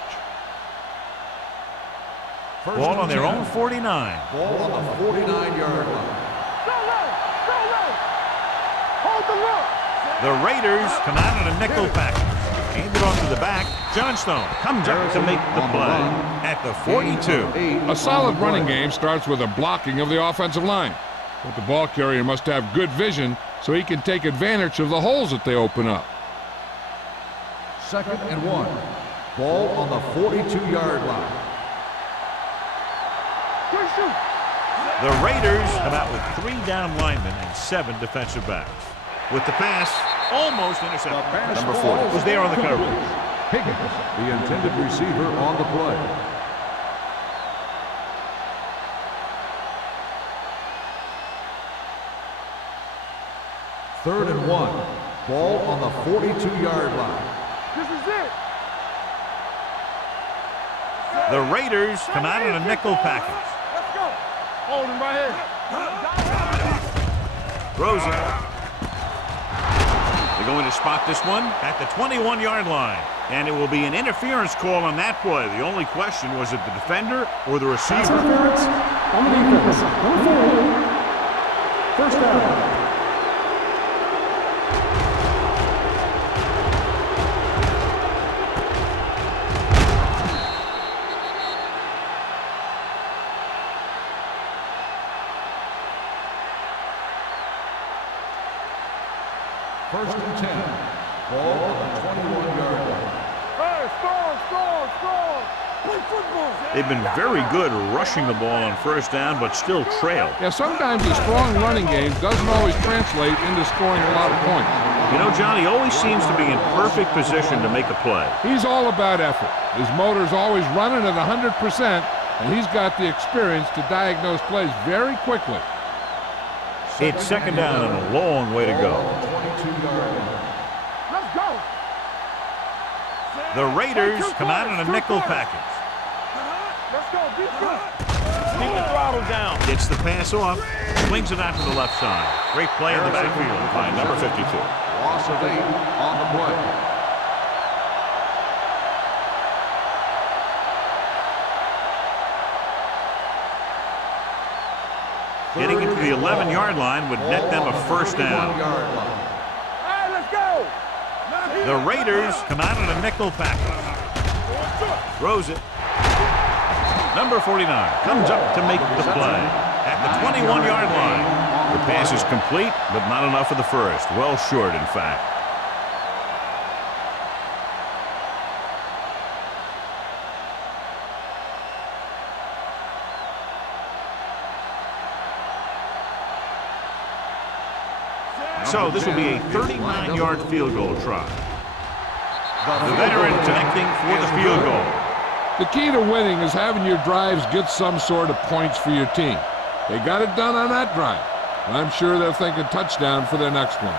Ball on their own 49. Ball on the 49-yard line. The Raiders come out in a nickel package. Hand it off to the back. Johnstone comes up to make the play at the 42. A solid running game starts with a blocking of the offensive line. But the ball carrier must have good vision so he can take advantage of the holes that they open up. Second and 1. Ball on the 42-yard line. The Raiders come out with 3 down linemen and 7 defensive backs. With the pass, almost intercepted. Number 40 was there on the coverage. Higgins, the intended receiver on the play. Third and 1. Ball on the 42-yard line. This is it. The Raiders come out in a nickel package. Let's go. Hold him right here. Throws it. They're going to spot this one at the 21-yard line. And it will be an interference call on that play. The only question was it the defender or the Pass receiver. interference on the defense. Number 4. First down. First and 10. Ball on the 21-yard line. Hey, score. Play football. They've been very good rushing the ball on first down, but still trail. Yeah, sometimes a strong running game doesn't always translate into scoring a lot of points. You know, John, he always seems to be in perfect position to make a play. He's all about effort. His motor's always running at 100%, and he's got the experience to diagnose plays very quickly. It's second down and a long way to go. 22-yard line. Let's go. The Raiders come out in a nickel package. Let's go. Keep the throttle down. Gets the pass off, swings it out to the left side. Great play in the backfield by number 52. Loss of 8 on the play. Getting into the 11-yard line would net them a first down. Hey, let's go. The Raiders come out in a nickel package. Throws it. Number 49 comes up to make the play at the 21-yard line. The pass is complete, but not enough for the first. Well short, in fact. So this will be a 39-yard field goal try. The veteran connecting for the field goal. The key to winning is having your drives get some sort of points for your team. They got it done on that drive, and I'm sure they'll think a touchdown for their next one.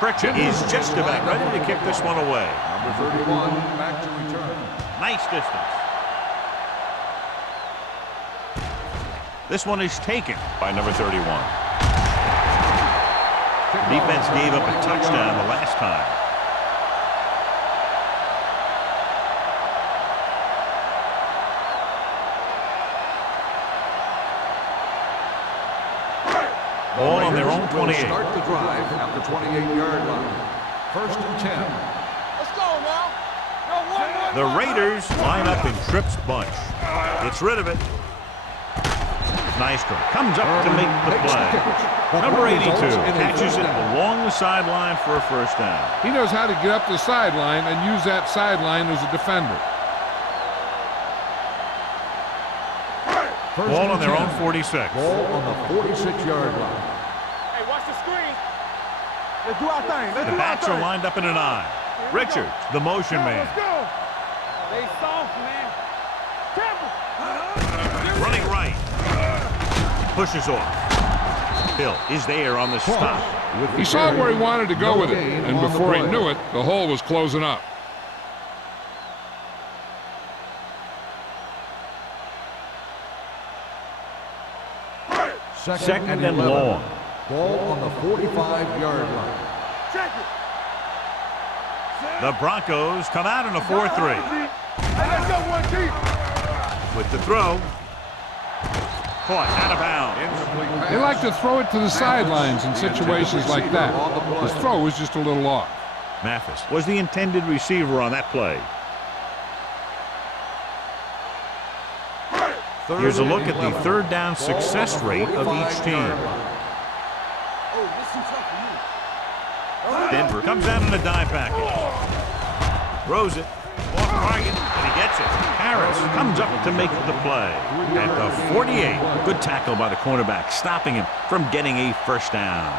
Pritchett is just about ready to kick this one away. Number 31 back to return. Nice distance. This one is taken by number 31. The defense gave up a touchdown the last time. Ball on their own 28. Start the drive at the 28-yard line. First and 10. Let's go now. No, The Raiders line up in Tripp's bunch. Gets rid of it. Nystrom comes up to make the play. Number 82 catches it along the sideline for a first down. He knows how to get up the sideline and use that sideline as a defender. Ball on their own 46. Ball on the 46-yard line. Hey, watch the screen. Let's do our thing. The backs are lined up in an eye. Richards, the motion man. Let's go. They soft, man. Running right. Pushes off. Hill is there on the stop. He saw where he wanted to go with it, and before he knew it, the hole was closing up. Second and long. Ball on the 45-yard line. Check it. The Broncos come out in a 4-3. Hey, let's go one deep. With the throw. Caught out of bounds. They like to throw it to the sidelines in situations like that. His throw was just a little off. Mathis was the intended receiver on that play. Here's a look at the third down success rate of each team. Denver comes out in a dime package. Throws it. Off target, and he gets it. Harris comes up to make the play. At the 48, good tackle by the cornerback, stopping him from getting a first down.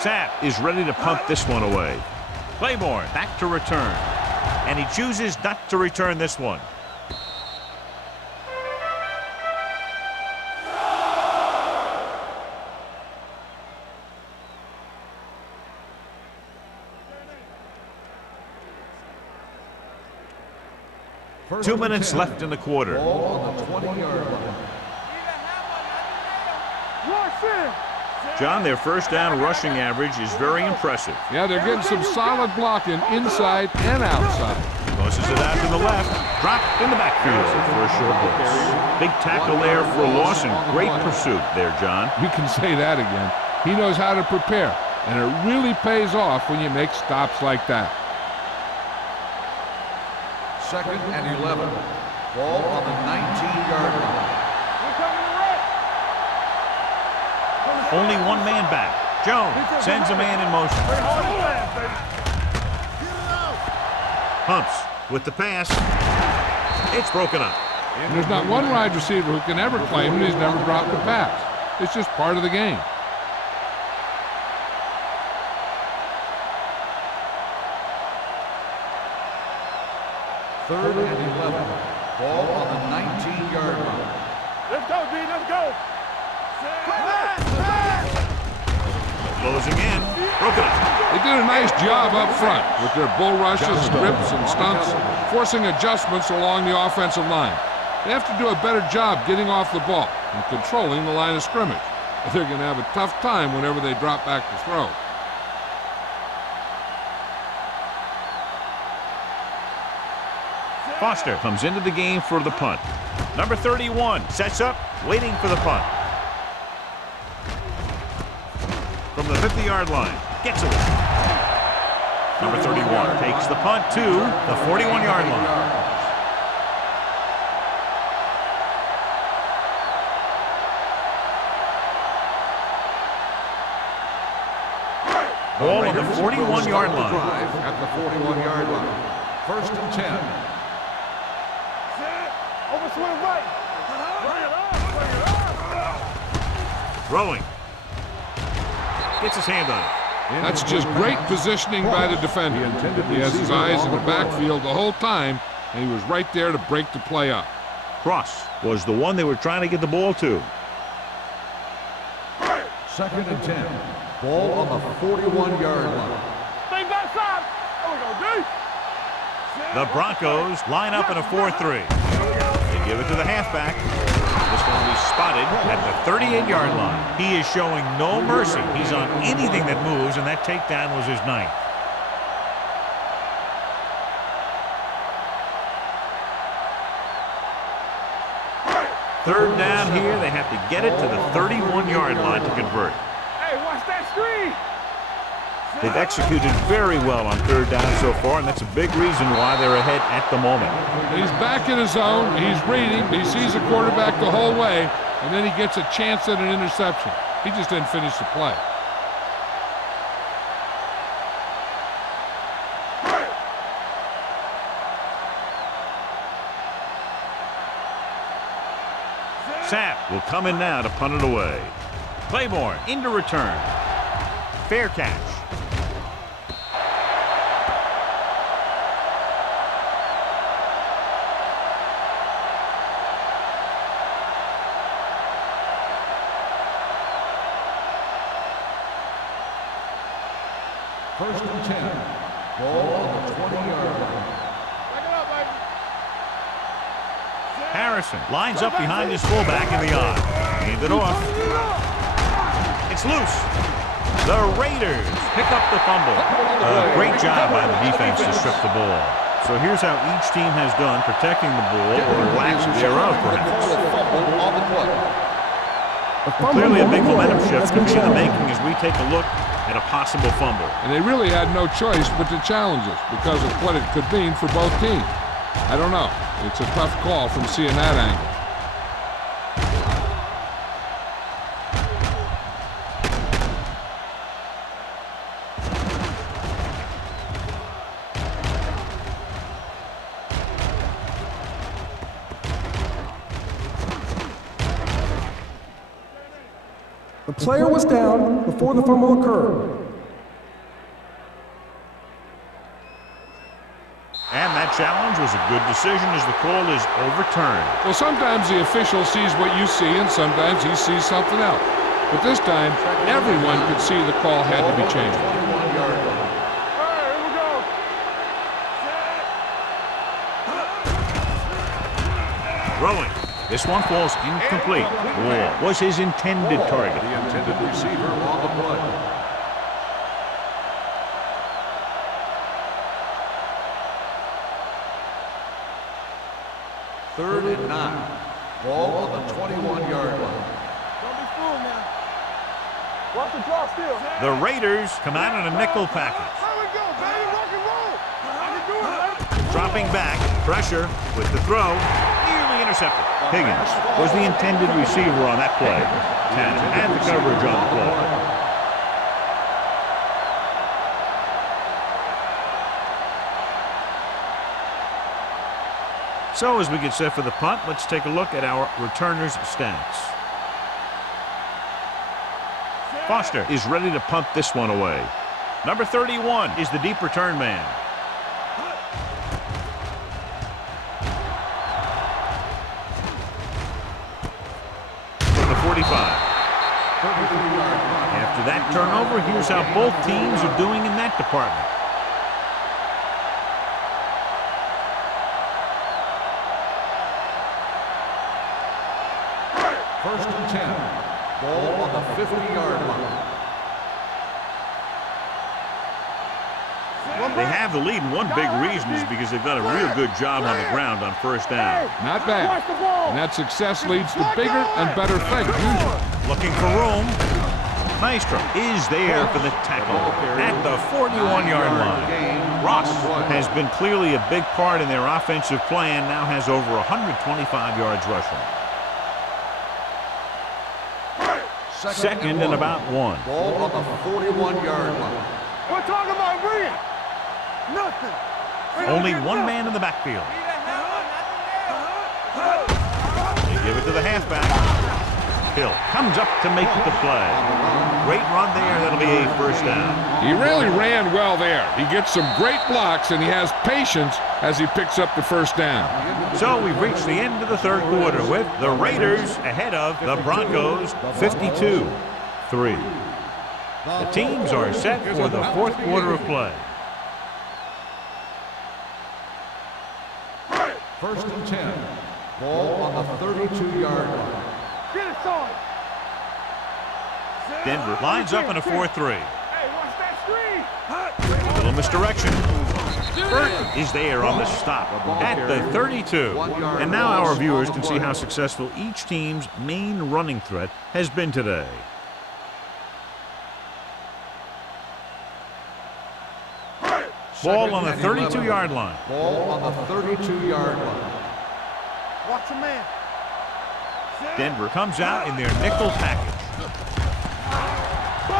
Sapp is ready to punt this one away. Claiborne back to return. And he chooses not to return this one. First 2 and minutes 10. left in the quarter. Ball on the 20-yard line. Rush in. John, their first down rushing average is very impressive. Yeah, they're getting some solid blocking inside and outside. Because Tosses it out to the left. Dropped in the backfield for a short loss. Big tackle there for a loss and great pursuit there, John. You can say that again. He knows how to prepare, and it really pays off when you make stops like that. 2nd and 11. Ball on the 19-yard line. Only one man back. Jones sends a man in motion. Humps with the pass. It's broken up. And there's not one wide receiver who can ever claim that he's never dropped a pass. It's just part of the game. 3rd and 11. Ball on the 19-yard line. Let's go, D. Let's go. Closing in. Broken up. They did a nice job up front with their bull rushes, rips, and stunts, forcing adjustments along the offensive line. They have to do a better job getting off the ball and controlling the line of scrimmage. They're going to have a tough time whenever they drop back to throw. Foster comes into the game for the punt. Number 31 sets up, waiting for the punt. From the 50-yard line, gets away. Number 31 takes the punt to the 41-yard line. Ball on the 41-yard line. At the 41-yard line. 1st and 10. Overswing right. Throwing. Gets his hand on it. That's just great positioning by the defender. He has his eyes in the backfield the whole time, and he was right there to break the play up. Cross was the one they were trying to get the ball to. 2nd and 10. Ball on the 41-yard line. Stay backside. There we go, D. The Broncos line up in a 4-3. They give it to the halfback. This one will be spotted at the 38-yard line. He is showing no mercy. He's on anything that moves, and that takedown was his 9th. Third down here. They have to get it to the 31-yard line to convert. Hey, watch that screen. They've executed very well on third down so far, and that's a big reason why they're ahead at the moment. He's back in his zone. He's reading. He sees the quarterback the whole way, and then he gets a chance at an interception. He just didn't finish the play. Sapp will come in now to punt it away. Claiborne into return. Fair catch. First and 10. Ball on the 20-yard line. Harrison lines up behind his fullback in the eye. Hand it off. It's loose. The Raiders pick up the fumble. A great job by the defense to strip the ball. So here's how each team has done protecting the ball, or lack thereof, perhaps. Clearly a big momentum shift could be in the making as we take a look at a possible fumble. And they really had no choice but to challenge us because of what it could mean for both teams. I don't know. It's a tough call from seeing that angle. The player was down before the fumble occurred. And that challenge was a good decision as the call is overturned. Well, sometimes the official sees what you see, and sometimes he sees something else. But this time, everyone could see the call had to be changed. Throwing. This one falls incomplete. Wall was his intended target. The intended receiver on the play. 3rd and 9. Ball on the 21-yard line. Don't be fooled now. Watch the draw still. The Raiders come out in a nickel package. Here we go, baby. Rock and roll. I can do it. Dropping back, pressure with the throw, nearly intercepted. Higgins was the intended receiver on that play. Tanner had the coverage on the play. So as we get set for the punt, let's take a look at our returners' stats. Foster is ready to punt this one away. Number 31 is the deep return man. From the 45. After that turnover, here's how both teams are doing in that department. First and 10. Ball on the 50-yard line. They have the lead, and one big reason is because they've done a real good job on the ground on first down. Not bad. And that success leads to bigger and better things usually. Looking for room. Maestro is there for the tackle at the 41-yard line. Ross has been clearly a big part in their offensive plan, now has over 125 yards rushing. Second and about 1. Ball on the 41-yard line. We're talking about bringing. Nothing. Only one man in the backfield. They give it to the halfback. Hill comes up to make the play. Great run there. That'll be a first down. He really ran well there. He gets some great blocks, and he has patience as he picks up the first down. So we've reached the end of the third quarter with the Raiders ahead of the Broncos 52-3. The teams are set for the fourth quarter of play. First and 10. Ball on the 32-yard line. Get it started. Denver lines up in a 4-3. Hey, watch that screen. A little misdirection. Burton is there on the stop at the 32. And now our viewers can see how successful each team's main running threat has been today. Ball on the 32-yard line. Ball on the 32-yard line. Watch your man. Denver comes out in their nickel package.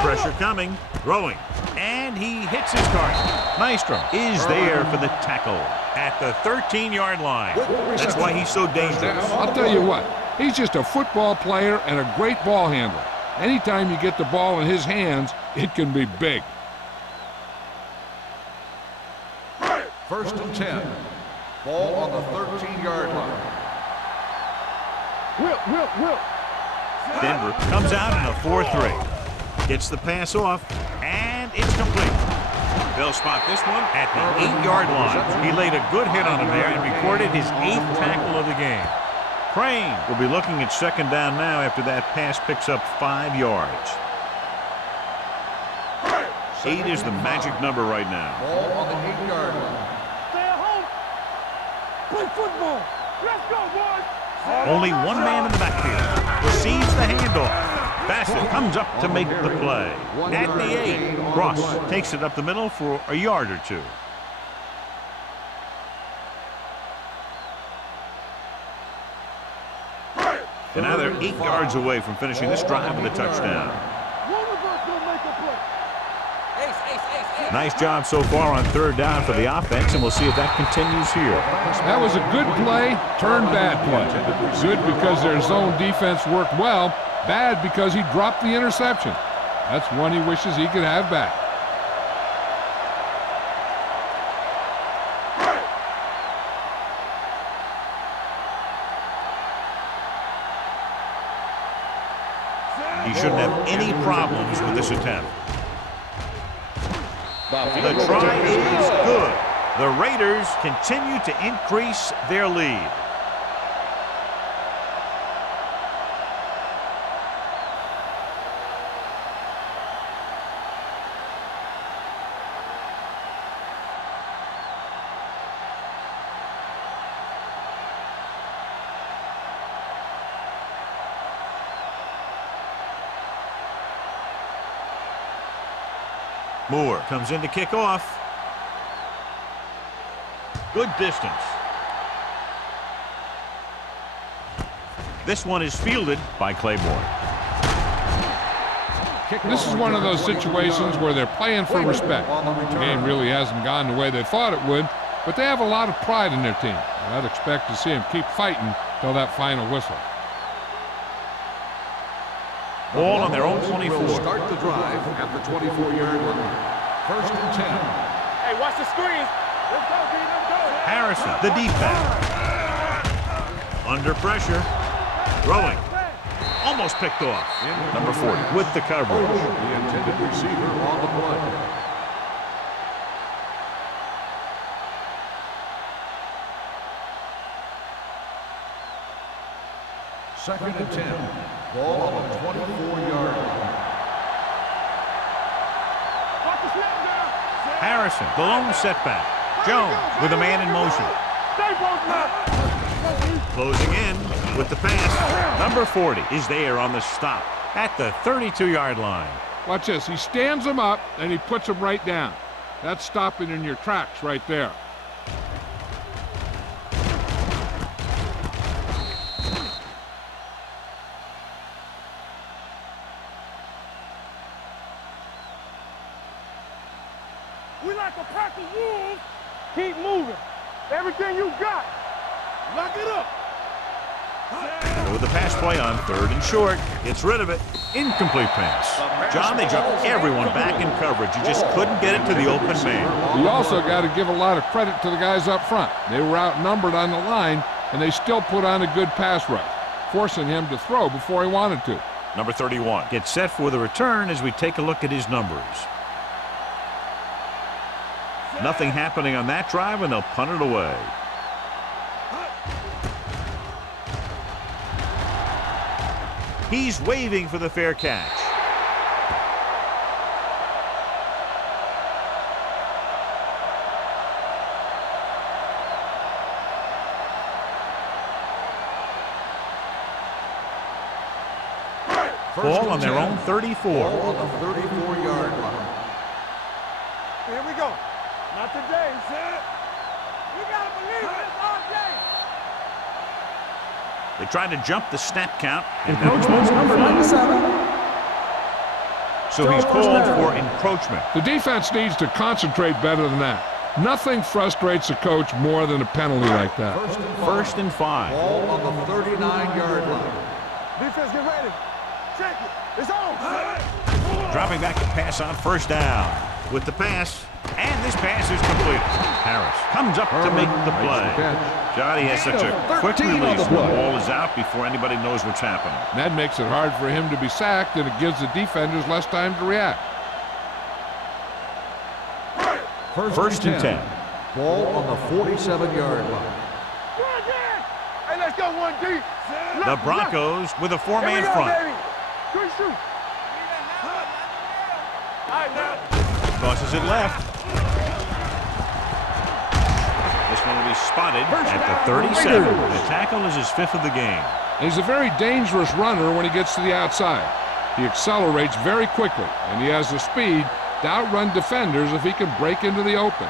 Pressure coming, throwing, and he hits his target. Maestro is there for the tackle at the 13-yard line. That's why he's so dangerous. I'll tell you what, he's just a football player and a great ball handler. Anytime you get the ball in his hands, it can be big. First and 10. Ball on the 13-yard line. Whip. Denver comes out in a 4-3. Gets the pass off, and it's complete. They'll spot this one at the 8-yard line. He laid a good hit on him there and recorded his 8th tackle of the game. Crane will be looking at second down now after that pass picks up 5 yards. 8 is the magic number right now. Ball on the 8-yard line. Stay at home. Play football. Let's go, boys. Only one man in the backfield. Receives the handoff. Bassett comes up to make the play. At the 8, Ross takes it up the middle for a yard or two. And now they're 8 yards away from finishing this drive with a touchdown. One of us will make a play. Nice job so far on third down for the offense, and we'll see if that continues here. That was a good play, turned bad play. Good because their zone defense worked well, bad because he dropped the interception. That's one he wishes he could have back. He shouldn't have any problems with this attempt. The try is good. The Raiders continue to increase their lead. Moore comes in to kick off. Good distance. This one is fielded by Claiborne. This is one of those situations where they're playing for respect. The game really hasn't gone the way they thought it would, but they have a lot of pride in their team. I'd expect to see them keep fighting till that final whistle. Ball on their own 24. Start the drive at the 24-yard line. 1st and 10. Hey, watch the screens. Let's go, Pete. Let's go. Harrison, the deep back. Under pressure. Throwing. Almost picked off. Number 40 with the coverage. The intended receiver on the play. Second and 10. Ball on the 24-yard line. Watch the snap down. Harrison, the lone setback. Jones with a man in motion. Stay close now. Closing in with the pass. Number 40 is there on the stop at the 32-yard line. Watch this. He stands them up, and he puts them right down. That's stopping in your tracks right there. We like a pack of wolves. Keep moving. Everything you got. Lock it up. With the pass play on 3rd and short. Gets rid of it. Incomplete pass. John, they dropped everyone back in coverage. You just couldn't get it to the open man. You also got to give a lot of credit to the guys up front. They were outnumbered on the line, and they still put on a good pass rush, forcing him to throw before he wanted to. Number 31 gets set for the return as we take a look at his numbers. Nothing happening on that drive, and they'll punt it away. He's waving for the fair catch. Ball on their own 34. Ball on the 34-yard line. Here we go. Not today, sir. You gotta believe it. It's all day. They tried to jump the snap count. Encroachment, number 97. So he's called for encroachment. The defense needs to concentrate better than that. Nothing frustrates a coach more than a penalty like that. First and 5. Ball on the 39-yard line. Defense, get ready. Check it. It's on. Dropping back to pass on 1st down. With the pass, and this pass is completed. Harris comes up to make the play. Johnny has such a quick release. The ball is out before anybody knows what's happening. That makes it hard for him to be sacked, and it gives the defenders less time to react. First and 10. Ball on the 47-yard line. Hey, let's go 1D. The Broncos with a 4-man front. Baby. Good shoot. All right, now. Tosses it left. This one will be spotted at the 37. The tackle is his 5th of the game. He's a very dangerous runner when he gets to the outside. He accelerates very quickly, and he has the speed to outrun defenders if he can break into the open.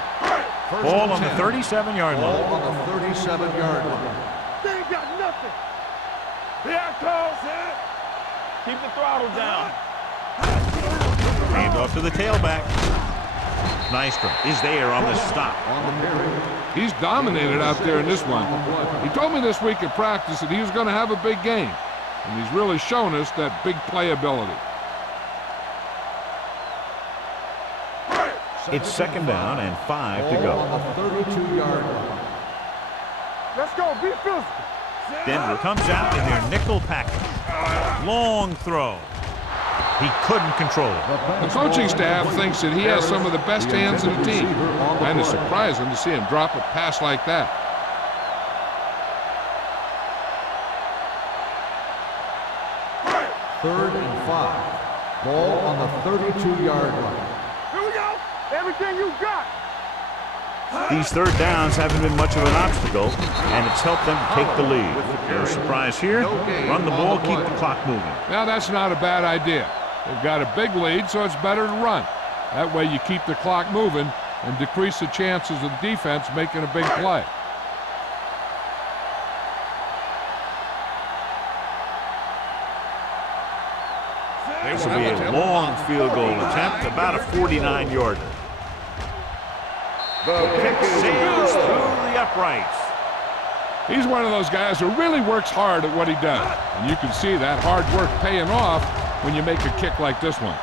Ball on the 37-yard line. Ball on the 37-yard line. They ain't got nothing. Here I come, sir. Keep the throttle down. Hand off to the tailback. Nystrom is there on the stop. He's dominated out there in this one. He told me this week at practice that he was going to have a big game, and he's really shown us that big playability. It's 2nd down and 5 to go. On the 32-yard line. Let's go. Be physical. Denver comes out in their nickel package. Long throw. He couldn't control it. The coaching staff thinks that he has some of the best hands in the team, and it's surprising to see him drop a pass like that. Third and 5. Ball on the 32-yard line. Here we go. Everything you got. These 3rd downs haven't been much of an obstacle, and it's helped them to take the lead. No surprise here. Run the ball, keep the clock moving. Now that's not a bad idea. They've got a big lead, so it's better to run. That way you keep the clock moving and decrease the chances of the defense making a big play. This will be a long field goal attempt, about a 49-yarder. The kick sails through the uprights. He's one of those guys who really works hard at what he does. And you can see that hard work paying off when you make a kick like this one.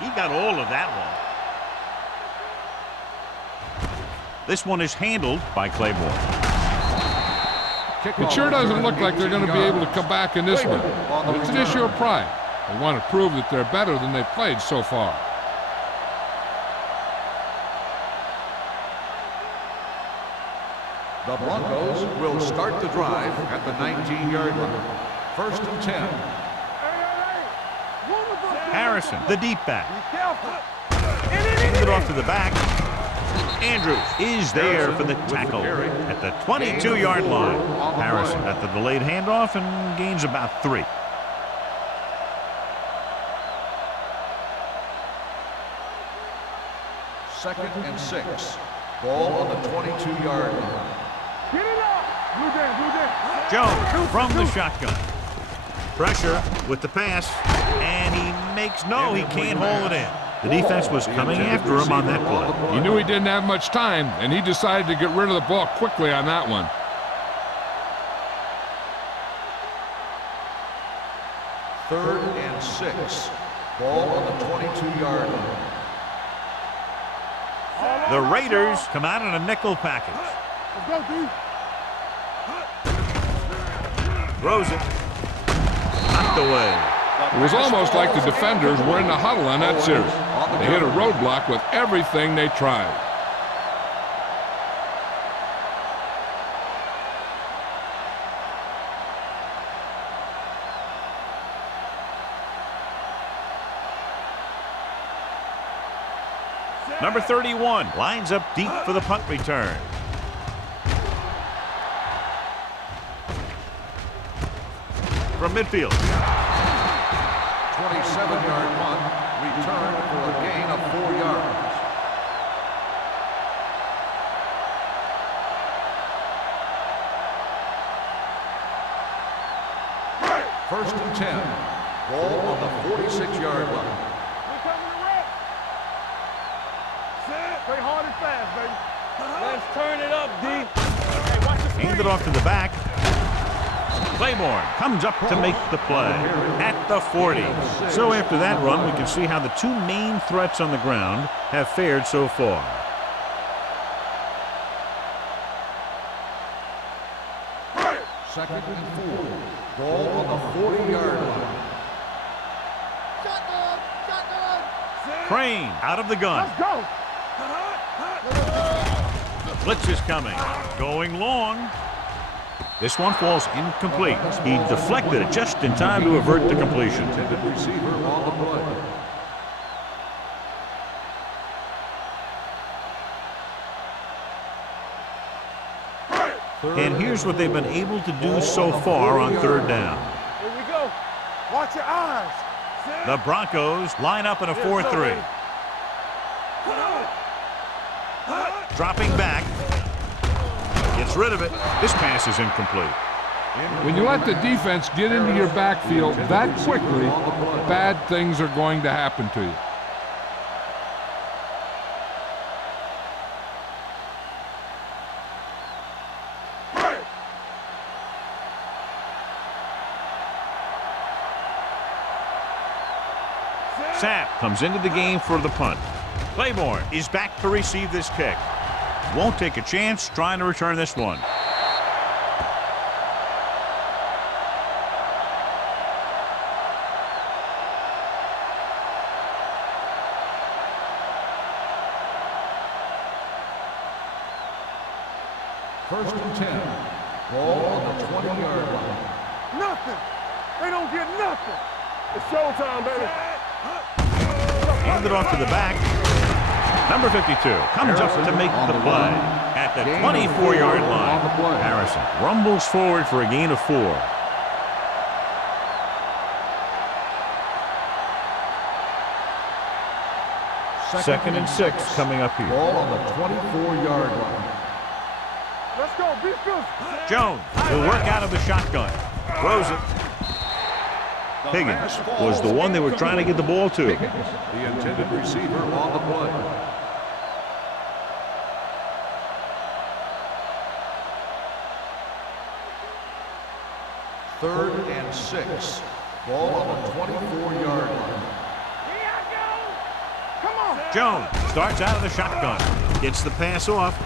He got all of that one. This one is handled by Claiborne. It sure doesn't look like they're going to be able to come back in this one. But it's an issue of pride. They want to prove that they're better than they've played so far. The Broncos will start the drive at the 19-yard line. 1st and 10. Harrison, the deep back. Handed off to the back. Andrews is there for the tackle at the 22-yard line. Harrison at the delayed handoff and gains about 3. Second and 6. Ball on the 22-yard line. Get it up! Blue down, blue down. Jones from the shotgun. Pressure with the pass, and he makes no, he can't hold it in. The defense was coming after him on that play. He knew he didn't have much time, and he decided to get rid of the ball quickly on that one. Third and 6. Ball on the 22-yard line. The Raiders come out in a nickel package. Let's go, D. Throws it. Knocked away. It was almost like the defenders were in the huddle on that series. They hit a roadblock with everything they tried. Number 31 lines up deep for the punt return. From midfield. 27-yard punt, returned for a gain of 4 yards. First and 10. Ball on the 46-yard line. We coming to wreck. Play hard and fast, baby. Let's turn it up, D. Okay, watch the screen. Handed off to the back. Claiborne comes up to make the play at the 40. So after that run, we can see how the two main threats on the ground have fared so far. Second and 4. Ball on the 40-yard line. Crane out of the gun. Let's go. Blitz is coming. Going long. This one falls incomplete. He deflected it just in time to avert the completion. Intended receiver on the play. And here's what they've been able to do so far on 3rd down. Here we go. Watch your eyes. The Broncos line up in a 4-3. Dropping back. Gets rid of it. This pass is incomplete. When you let the defense get into your backfield that quickly, bad things are going to happen to you. Sapp comes into the game for the punt. Claiborne is back to receive this kick. Won't take a chance trying to return this one. First and 10. Ball on the 20-yard line. Nothing. They don't get nothing. It's showtime, baby. Handed off to the back. Number 52 comes up to make the play at the 24-yard line. Harrison rumbles forward for a gain of 4. Second and 6 coming up here. Ball on the 24-yard line. Let's go. Be good. Jones will work out of the shotgun. Throws it. Higgins was the one they were trying to get the ball to. The intended receiver on the play. Third and 6. Ball on the 24-yard line. Come on. Jones starts out of the shotgun. Gets the pass off.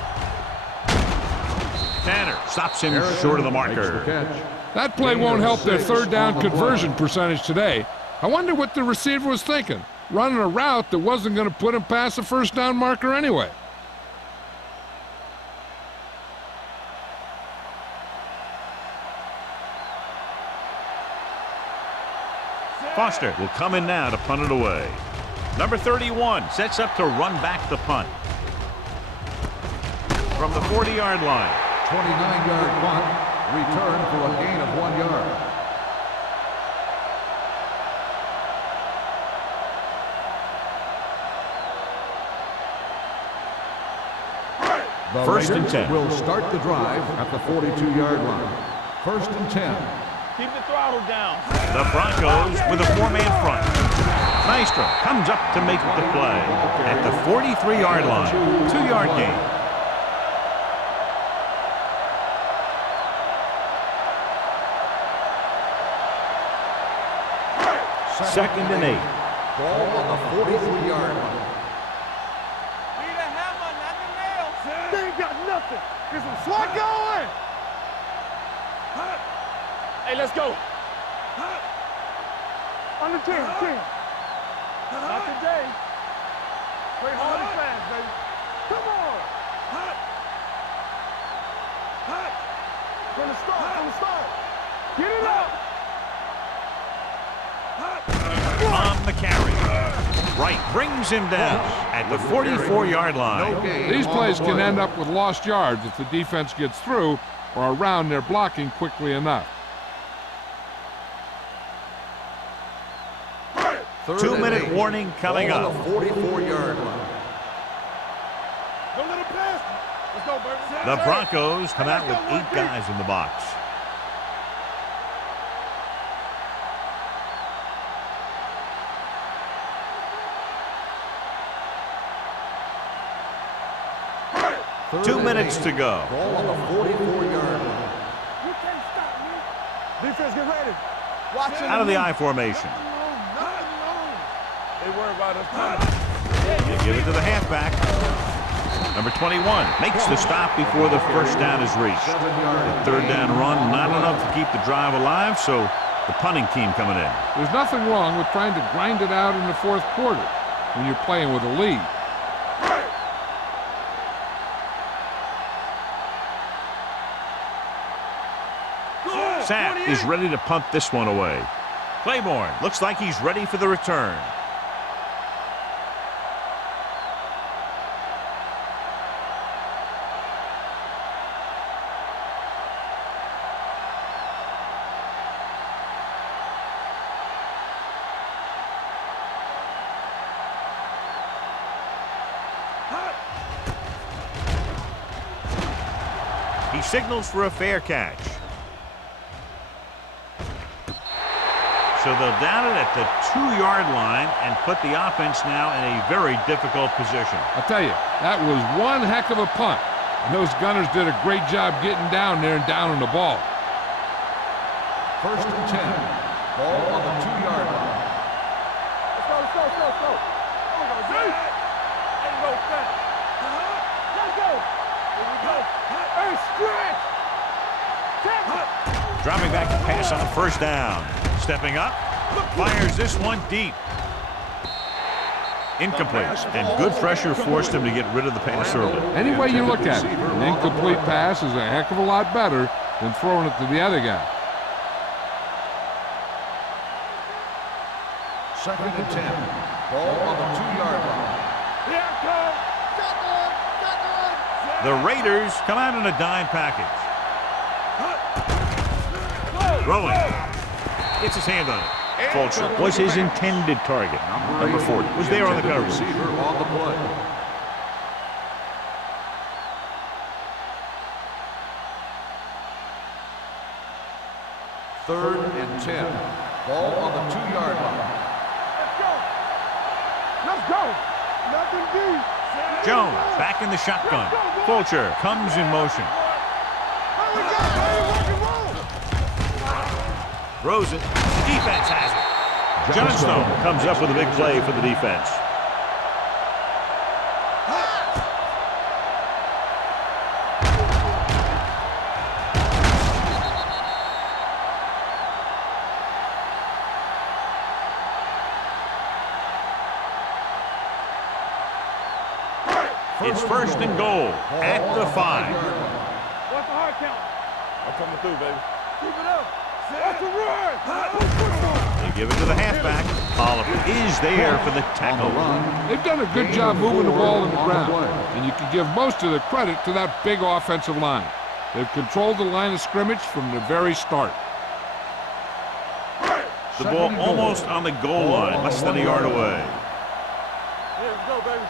Tanner stops him short of the marker. That play won't help their third down conversion percentage today. I wonder what the receiver was thinking, running a route that wasn't going to put him past the first down marker anyway. Foster will come in now to punt it away. Number 31 sets up to run back the punt. From the 40-yard line. 29-yard punt. Return for a gain of 1 yard. The First and Raiders 10. will start the drive at the 42-yard line. First and 10. Keep the throttle down. The Broncos with a 4-man front. Nystrom comes up to make the play at the 43-yard line. 2-yard gain. Second and 8. Ball on the 43-yard line. Need a hammer, not the nails. They ain't got nothing. Get some swat going. Hey, let's go. Under 10, 10. Not today. Play hard and fast, baby. Come on. From the start. Get it up. On the carry. Wright brings him down at the 44-yard line. These plays can end up with lost yards if the defense gets through or around their blocking quickly enough. 2-minute warning coming up. 44-yard line. Don't let him pass. Let's go, baby. The Broncos come out with 8 guys in the box. Two minutes to go. Ball on the 44-yard line. You can't stop me. Defense, get ready. Watch it. Out of the I formation. They worry about us. You give it to the halfback. Number 21 makes the stop before the first down is reached. The third down run, not enough to keep the drive alive, so the punting team coming in. There's nothing wrong with trying to grind it out in the fourth quarter when you're playing with a lead. Sapp is ready to punt this one away. Claiborne looks like he's ready for the return. He signals for a fair catch. So they'll down it at the 2-yard line and put the offense now in a very difficult position. I'll tell you, that was one heck of a punt. And those gunners did a great job getting down there and down on the ball. First and 10. Ball on the 2-yard line. Let's go. There we go, Z. Let's go fast. Let's go. Here we go. Hey, stretch. Dropping back to pass on the first down. Stepping up, fires this one deep. Incomplete. And good pressure forced him to get rid of the pass early. Any way you look at it, an incomplete pass is a heck of a lot better than throwing it to the other guy. 2nd and 10. Ball on the 2-yard line. The Raiders come out in a dime package. Throwing. Gets his hand on it. Fulcher was his intended target. Number 40 was there on the coverage. Receiver on the play. Third and 10. Ball on the 2-yard line. Let's go. Nothing deep. Jones back in the shotgun. Fulcher comes in motion. Throws it. The defense has it. Johnstone comes up with a big play for the defense. It's 1st and goal at the 5. What's the hard count? I'm coming through, baby. Keep it up. What's the run? They give it to the halfback. Oliver is there for the tackle. They've done a good job moving the ball in the ground, and you can give most of the credit to that big offensive line. They've controlled the line of scrimmage from the very start. The ball almost on the goal line, less than a yard away. Here we go, baby.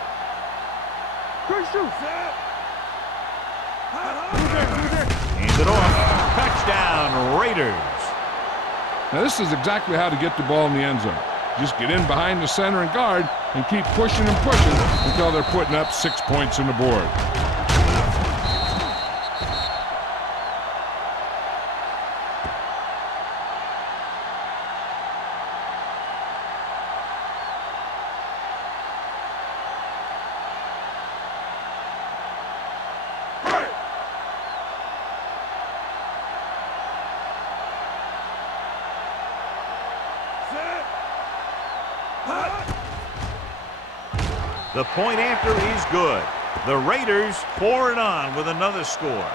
Quick shoot. Hands it off. Touchdown, Raiders. Now this is exactly how to get the ball in the end zone. Just get in behind the center and guard and keep pushing and pushing until they're putting up 6 points on the board. The point after is good. The Raiders pour it on with another score.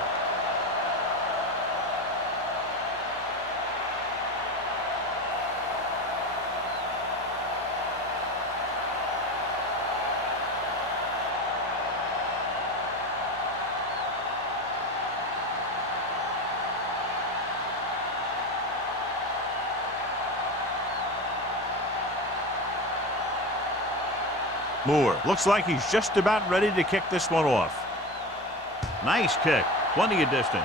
Moore looks like he's just about ready to kick this one off. Nice kick. Plenty of distance.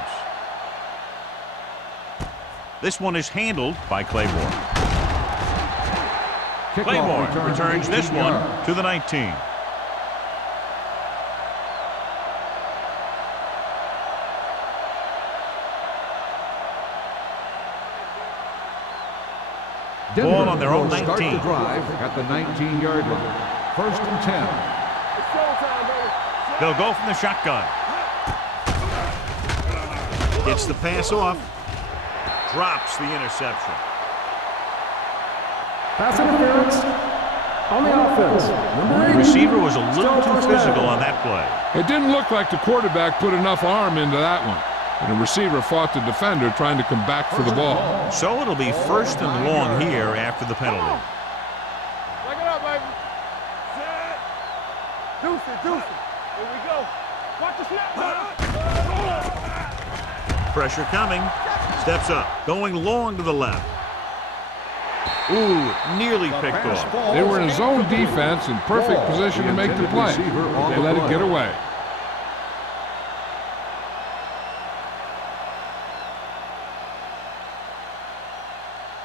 This one is handled by Claymore. Claymore returns this one to the 19. Ball on their own 19. Start the drive at the 19-yard line. 1st and 10. They'll go from the shotgun. Gets the pass off. Drops the interception. Pass interference on the offense. The receiver was a little too physical on that play. It didn't look like the quarterback put enough arm into that one. And the receiver fought the defender trying to come back for the ball. So it'll be 1st and long here after the penalty. Back it up, baby. Set. Deuce it, deuce it. Here we go. Watch the snap. Pressure coming. Steps up. Going long to the left. Ooh, nearly picked off. They were in a zone defense in perfect position to make the play. They let it get away.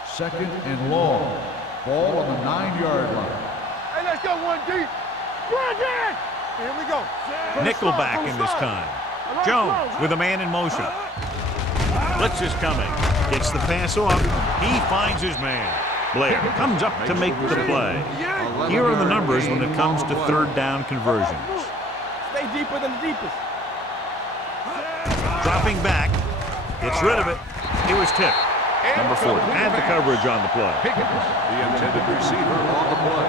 Second and long. Ball on the 9-yard line. Hey, let's go one deep. Brandon! Here we go. Nickelback in this time. Jones with a man in motion. Blitz is coming. Gets the pass off. He finds his man. Blair comes up to make the play. Here are the numbers when it comes to 3rd down conversions. Stay deeper than the deepest. Dropping back. Gets rid of it. It was tipped. Number 40 had the coverage on the play. Higgins, the intended receiver on the play.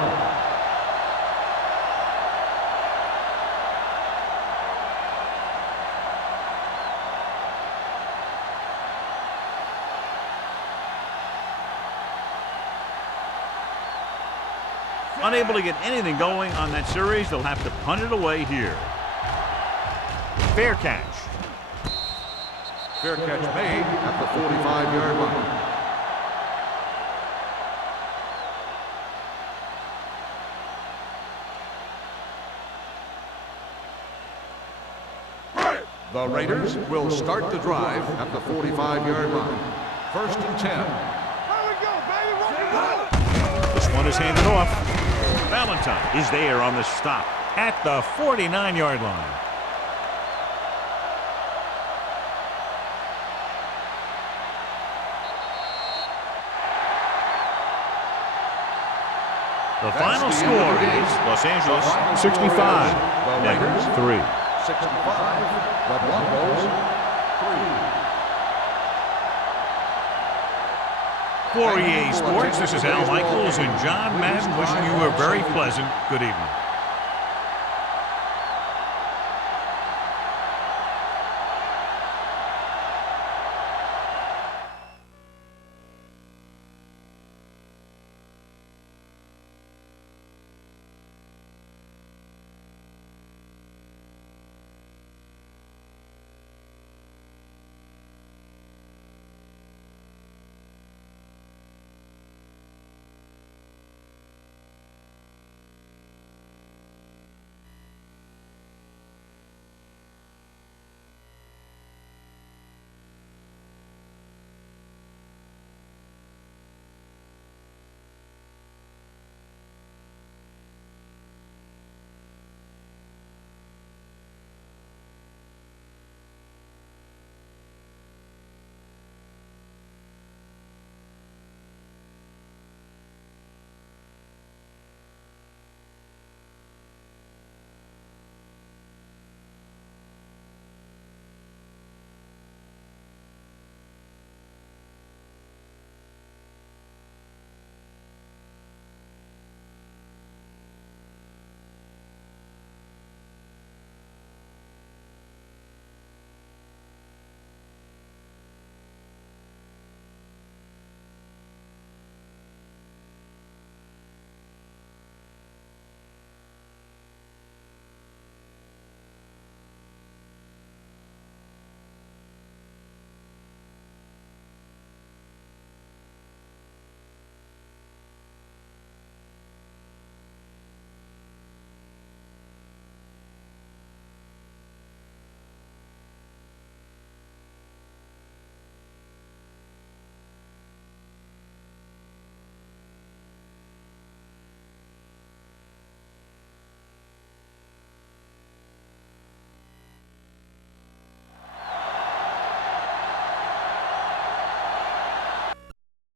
Unable to get anything going on that series, they'll have to punt it away here. Fair catch. Fair catch made at the 45-yard line. The Raiders will start the drive at the 45-yard line. 1st and 10. This one is handed off. Valentine is there on the stop at the 49-yard line. The final score is Los Angeles 65, Denver 3. 65, the Broncos 3. For EA Sports, this is Al Michaels and John Madden wishing you a very pleasant good evening.